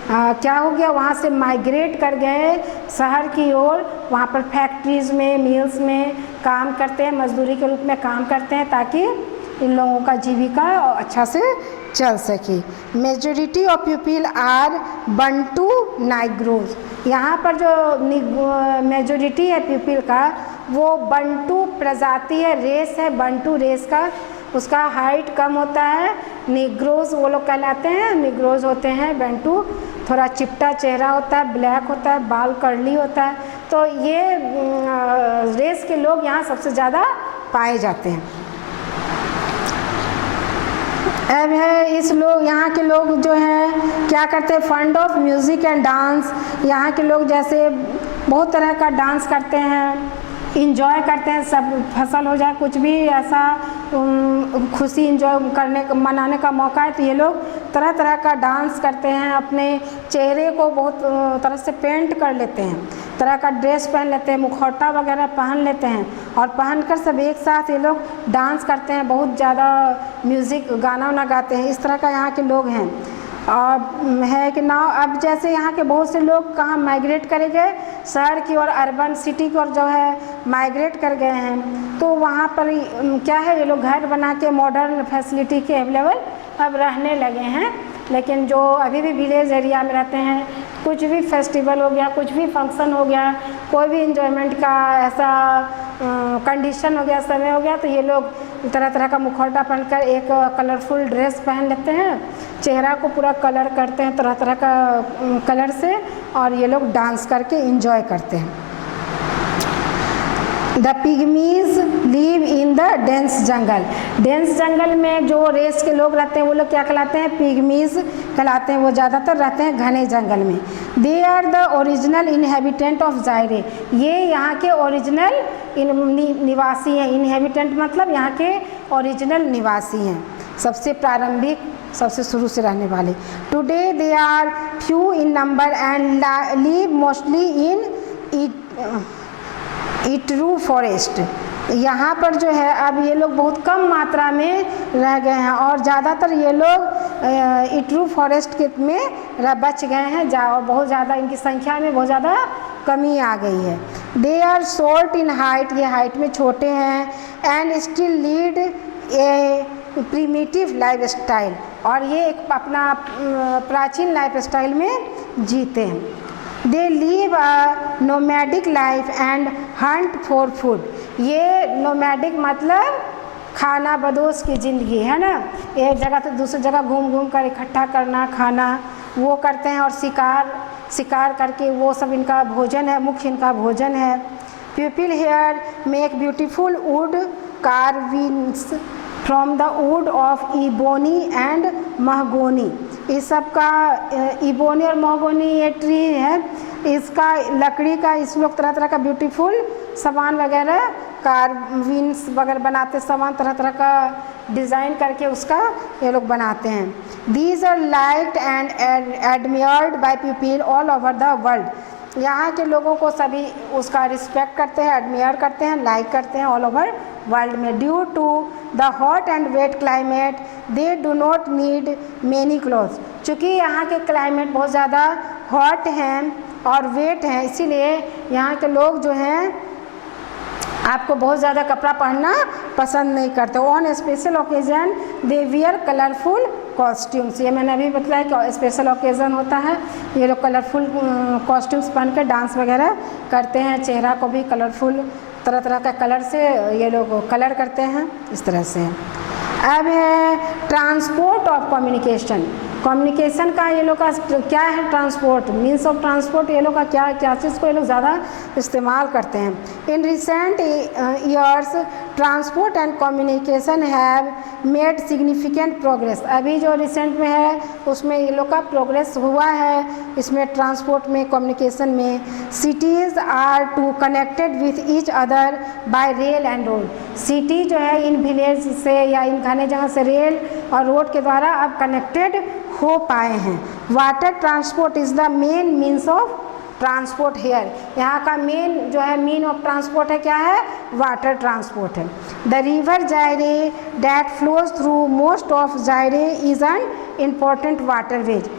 क्या हो गया, वहाँ से माइग्रेट कर गए शहर की ओर। वहाँ पर फैक्ट्रीज़ में, मिल्स में काम करते हैं, मजदूरी के रूप में काम करते हैं, ताकि इन लोगों का जीविका अच्छा से चल सके। Majority of people are Bantu Negroes. यहाँ पर जो मेजॉरिटी है पीपल का, वो बंटू प्रजाति है, रेस है, बंटू रेस का। उसका हाइट कम होता है। निग्रोज वो लोग कहलाते हैं, निग्रोज होते हैं। बंटू थोड़ा चिपटा चेहरा होता है, ब्लैक होता है, बाल कर्ली होता है। तो ये रेस के लोग यहाँ सबसे ज़्यादा पाए जाते हैं। अब है इस लोग, यहाँ के लोग जो हैं क्या करते हैं, fund of music and dance. यहाँ के लोग जैसे बहुत तरह का डांस करते हैं, इंजॉय करते हैं। सब फसल हो जाए, कुछ भी ऐसा खुशी इंजॉय करने मनाने का मौका है, तो ये लोग तरह तरह का डांस करते हैं। अपने चेहरे को बहुत तरह से पेंट कर लेते हैं, तरह का ड्रेस पहन लेते हैं, मुखौटा वगैरह पहन लेते हैं, और पहनकर सब एक साथ ये लोग डांस करते हैं। बहुत ज़्यादा म्यूज़िक, गाना वाना गाते हैं। इस तरह का यहाँ के लोग हैं। और है कि ना, अब जैसे यहाँ के बहुत से लोग कहाँ माइग्रेट करे गए, शहर की और अर्बन सिटी की ओर जो है माइग्रेट कर गए हैं। तो वहाँ पर क्या है, ये लोग घर बना के मॉडर्न फैसिलिटी के अवेलेबल अब रहने लगे हैं। लेकिन जो अभी भी विलेज एरिया में रहते हैं, कुछ भी फेस्टिवल हो गया, कुछ भी फंक्शन हो गया, कोई भी इंजॉयमेंट का ऐसा कंडीशन हो गया, समय हो गया, तो ये लोग तरह तरह का मुखौटा पहनकर एक कलरफुल ड्रेस पहन लेते हैं, चेहरा को पूरा कलर करते हैं तरह तरह का कलर से, और ये लोग डांस करके इंजॉय करते हैं। The pygmies live in the dense jungle. Dense जंगल में जो रेस के लोग रहते हैं वो लोग क्या कहलाते हैं, पिग्मीज कहलाते हैं। वो ज़्यादातर रहते हैं घने जंगल में। They are the original inhabitant of Zaire. ये यहाँ के ओरिजिनल निवासी हैं। इनहेबिटेंट मतलब यहाँ के ओरिजिनल निवासी हैं, सबसे प्रारंभिक, सबसे शुरू से रहने वाले। Today they are few in number and live mostly in Ituri forest. यहाँ पर जो है अब ये लोग बहुत कम मात्रा में रह गए हैं, और ज़्यादातर ये लोग इटरू फॉरेस्ट के में बच गए हैं। और बहुत ज़्यादा इनकी संख्या में बहुत ज़्यादा कमी आ गई है। They are short in height, ये हाइट में छोटे हैं। And still lead a primitive life style, और ये एक अपना प्राचीन लाइफ स्टाइल में जीते हैं। They live a nomadic life and hunt for food. ये नोमैडिक मतलब खाना बदोश की ज़िंदगी है ना, एक जगह से दूसरी जगह घूम घूम कर इकट्ठा करना खाना वो करते हैं, और शिकार करके वो सब इनका भोजन है, मुख्य इनका भोजन है। People here make beautiful wood carvings from the wood of ebony and mahogany. इस सब का इबोनी और महगोनी ये ट्री है, इसका लकड़ी का इस लोग तरह तरह का ब्यूटीफुल सामान वगैरह कार्विंग्स वगैरह बनाते, सामान तरह तरह का डिज़ाइन करके उसका ये लोग बनाते हैं। These are liked and admired by people all over the world. यहाँ के लोगों को सभी उसका रिस्पेक्ट करते हैं, एडमियर करते हैं, लाइक करते हैं ऑल ओवर वर्ल्ड में। Due to the hot and wet climate they do not need many clothes. चूँकि यहाँ के क्लाइमेट बहुत ज़्यादा हॉट हैं और वेट हैं, इसीलिए यहाँ के लोग जो हैं आपको बहुत ज़्यादा कपड़ा पहनना पसंद नहीं करते। On special occasion they wear colourful costumes. ये मैंने अभी बताया कि स्पेशल ओकेज़न होता है, ये लोग कलरफुल कॉस्ट्यूम्स पहन कर डांस वगैरह करते हैं, चेहरा को भी कलरफुल तरह तरह का कलर से ये लोग कलर करते हैं, इस तरह से। अब है ट्रांसपोर्ट ऑफ कम्युनिकेशन। कम्युनिकेशन का ये लोग का क्या है, ट्रांसपोर्ट मीन्स ऑफ ट्रांसपोर्ट ये लोग का क्या चीज़ को ये लोग ज़्यादा इस्तेमाल करते हैं। In recent years transport and communication have made significant progress. अभी जो रिसेंट में है उसमें ये लोग का प्रोग्रेस हुआ है, इसमें ट्रांसपोर्ट में कम्युनिकेशन में। Cities are too connected with each other by rail and road. City जो है इन विलेज से या इन खाने जगह से रेल और रोड के द्वारा अब कनेक्टेड हो पाए हैं। Water transport is the main means of transport here. यहाँ का मेन जो है मीन ऑफ ट्रांसपोर्ट है क्या है, वाटर ट्रांसपोर्ट है। The river जायरे that flows through most of जायरे is an important water veg.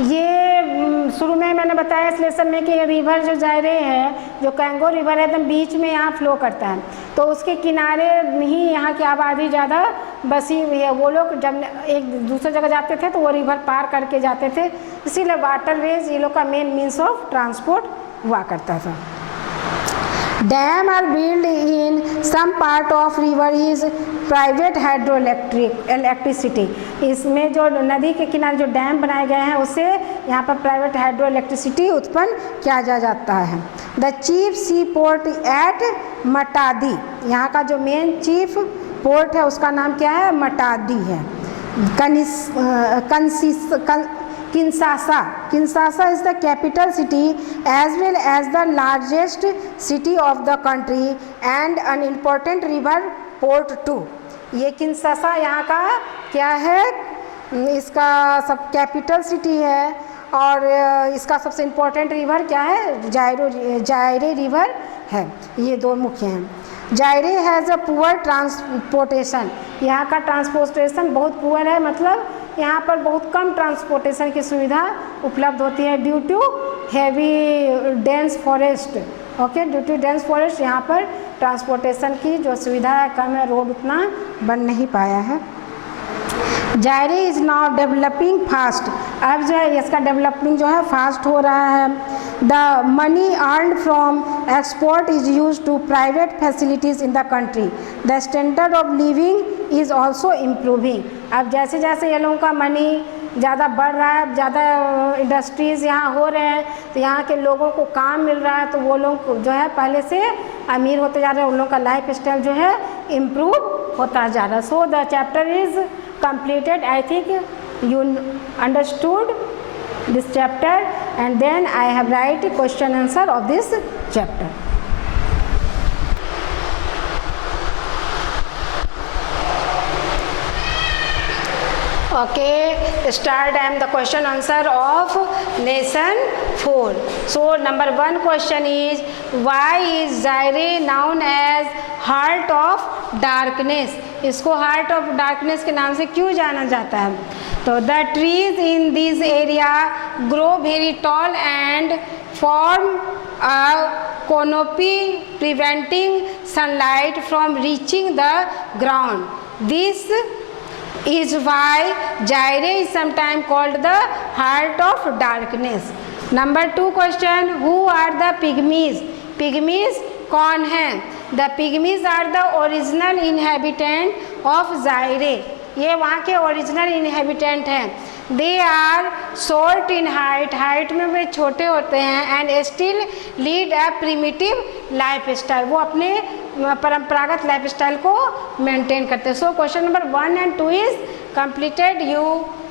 ये शुरू में मैंने बताया इस लेसन में कि रिवर जो जायरे है, जो कैंगो रिवर है एकदम बीच में यहाँ फ्लो करता है, तो उसके किनारे ही यहाँ की आबादी ज़्यादा बसी हुई है। वो लोग जब एक दूसरी जगह जाते थे तो वो रिवर पार करके जाते थे, इसीलिए वाटरवेज ये लोग का मेन मीन्स ऑफ ट्रांसपोर्ट हुआ करता था। Dam are build in some part of river is private hydro electricity. इसमें जो नदी के किनारे जो डैम बनाए गए हैं उससे यहाँ पर प्राइवेट हाइड्रो इलेक्ट्रिसिटी उत्पन्न किया जाता है। The chief sea port at Matadi. यहाँ का जो मेन चीफ पोर्ट है उसका नाम क्या है, मटादी है। Kinshasa is the capital city as well as the largest city of the country and an important river port too. ये किंशासा यहाँ का क्या है, इसका सब कैपिटल सिटी है और इसका सबसे इम्पोर्टेंट रिवर क्या है, जायरे रिवर है। ये दो मुख्य हैं। जायरे हैज़ अ पुअर ट्रांसपोर्टेशन। यहाँ का ट्रांसपोर्टेशन बहुत पुअर है, मतलब यहाँ पर बहुत कम ट्रांसपोर्टेशन की सुविधा उपलब्ध होती है due to heavy dense forest. Okay, due to dense forest यहाँ पर ट्रांसपोर्टेशन की जो सुविधा है कम है, रोड उतना बन नहीं पाया है। जायरे इज़ नाउ डेवलपिंग फास्ट। अब जो है इसका डेवलपिंग जो है फास्ट हो रहा है। The money earned from export is use to private facilities in the country. The standard of living is also improving. अब जैसे जैसे ये लोगों का मनी ज़्यादा बढ़ रहा है, ज़्यादा इंडस्ट्रीज़ यहाँ हो रहे हैं, तो यहाँ के लोगों को काम मिल रहा है, तो वो लोग जो है पहले से अमीर होते जा रहे हैं, उन लोगों का लाइफ स्टाइल जो है इम्प्रूव होता जा रहा है। So the chapter is completed. I think you understood this chapter, and then I have write question answer of this chapter. Okay, start the question answer of lesson 4. So number 1 question is, why is Zaire known as heart of darkness? इसको heart of darkness के नाम से क्यों जाना जाता है? तो the trees in this area grow very tall and form a canopy preventing sunlight from reaching the ground. This is why Zaire is sometimes called the heart of darkness. Number 2 question, who are the pygmies? Pygmies कौन हैं? The pygmies are the original inhabitant of Zaire, ये वहाँ के original inhabitant हैं। They are short in height, height में वे छोटे होते हैं। And still lead a primitive life style, वो अपने परंपरागत लाइफ स्टाइल को मेंटेन करते हैं। So question number 1 and 2 is completed. You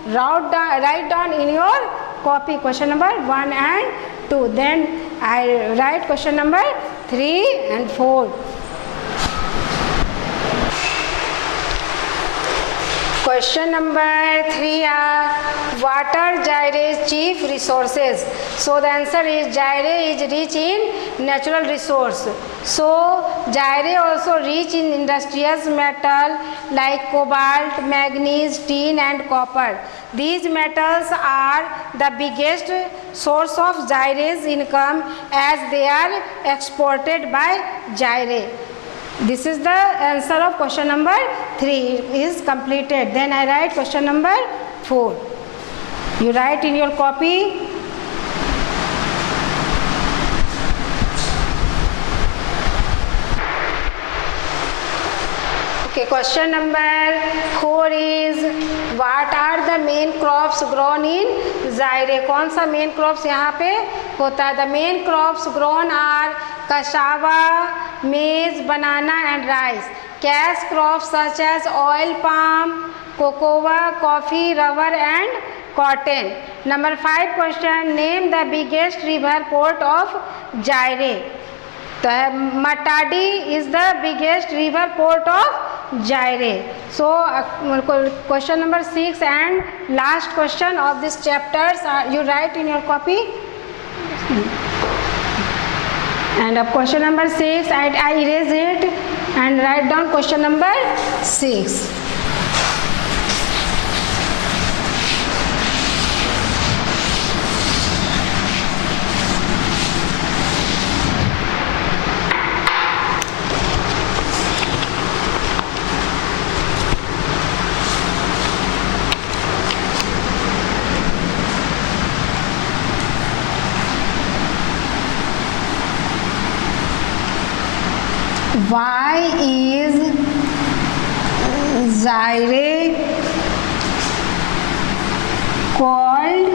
write down in your copy question number 1 and 2. Then I write question number 3 and 4. Question number 3 are what are Jaire's chief resources? So the answer is Jaire is rich in natural resource. So Jaire also rich in industrious metal like cobalt, manganese, tin and copper. These metals are the biggest source of Jaire's income as they are exported by Jaire. This is the answer of question number 3 is completed. Then I write question number 4. You write in your copy. Okay, question number 4 is what are the main crops grown in Zaire? कौन सा main crops यहाँ पे होता है? The main crops grown are cassava, maize, banana and rice. Cash crops such as oil palm, cocoa, coffee, rubber and cotton. Number 5 question, name the biggest river port of Zaire. Matadi is the biggest river port of Zaire. So question number 6 and last question of this chapters you write in your copy. And of question number 6 I erase it and write down question number 6. Why is Zaire called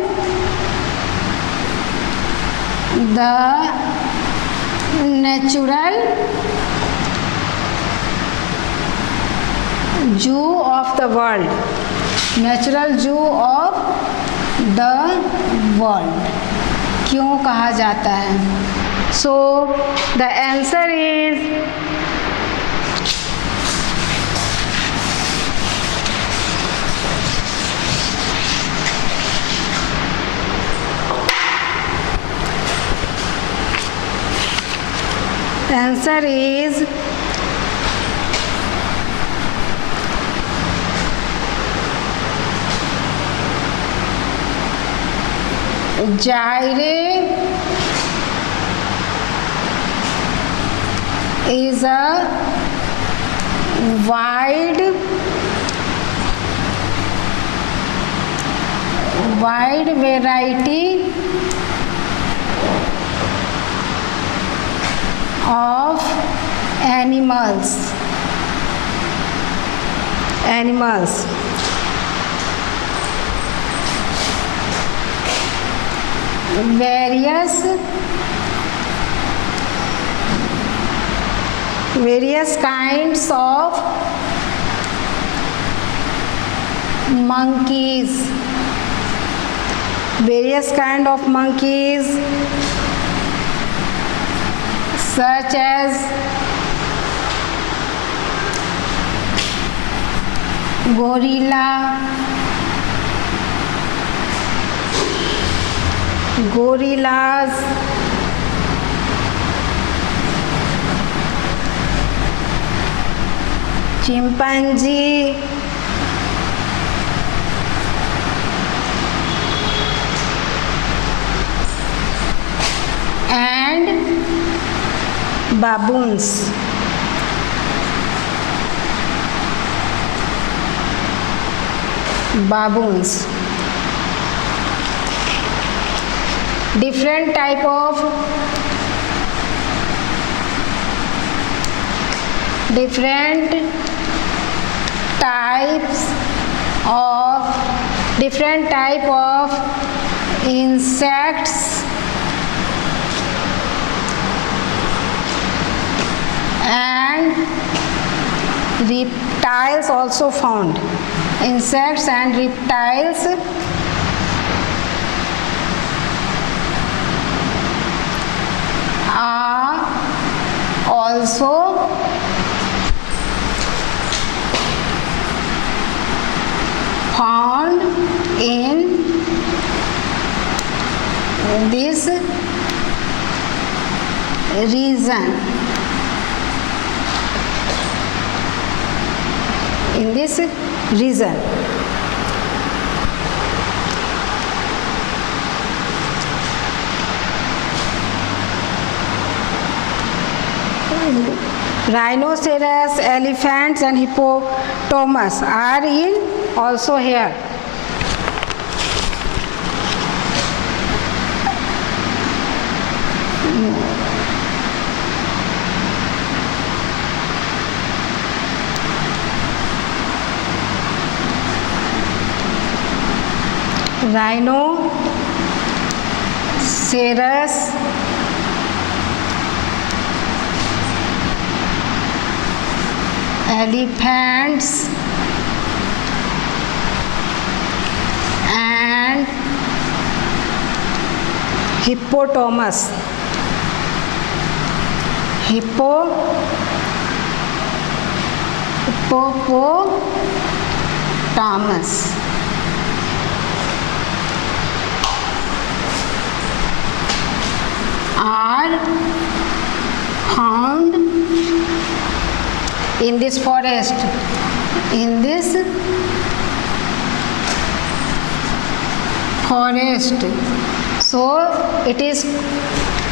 the natural zoo of the world? Natural zoo of the world क्यों कहा जाता है? So the answer is Zaire is a wide variety of animals. Various kinds of monkeys. Such as gorillas, chimpanzee, and baboons. different type of different type of insects and reptiles also found. Insects and reptiles are also found in this region. Rhinoceros, elephants and hippopotamus are in also here. Rhinoceros, elephants and hippopotamus are found in this forest. So it is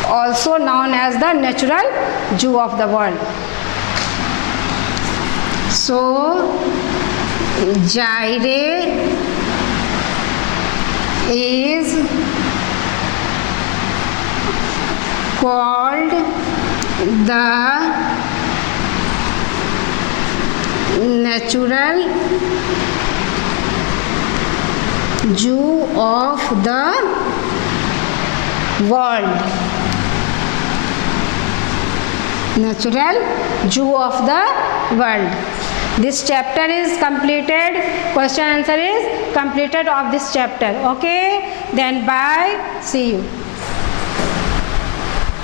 also known as the natural zoo of the world. So Zaire is called the natural zoo of the world. Natural zoo of the world. This chapter is completed. Question answer is completed of this chapter. Okay, then bye, see you.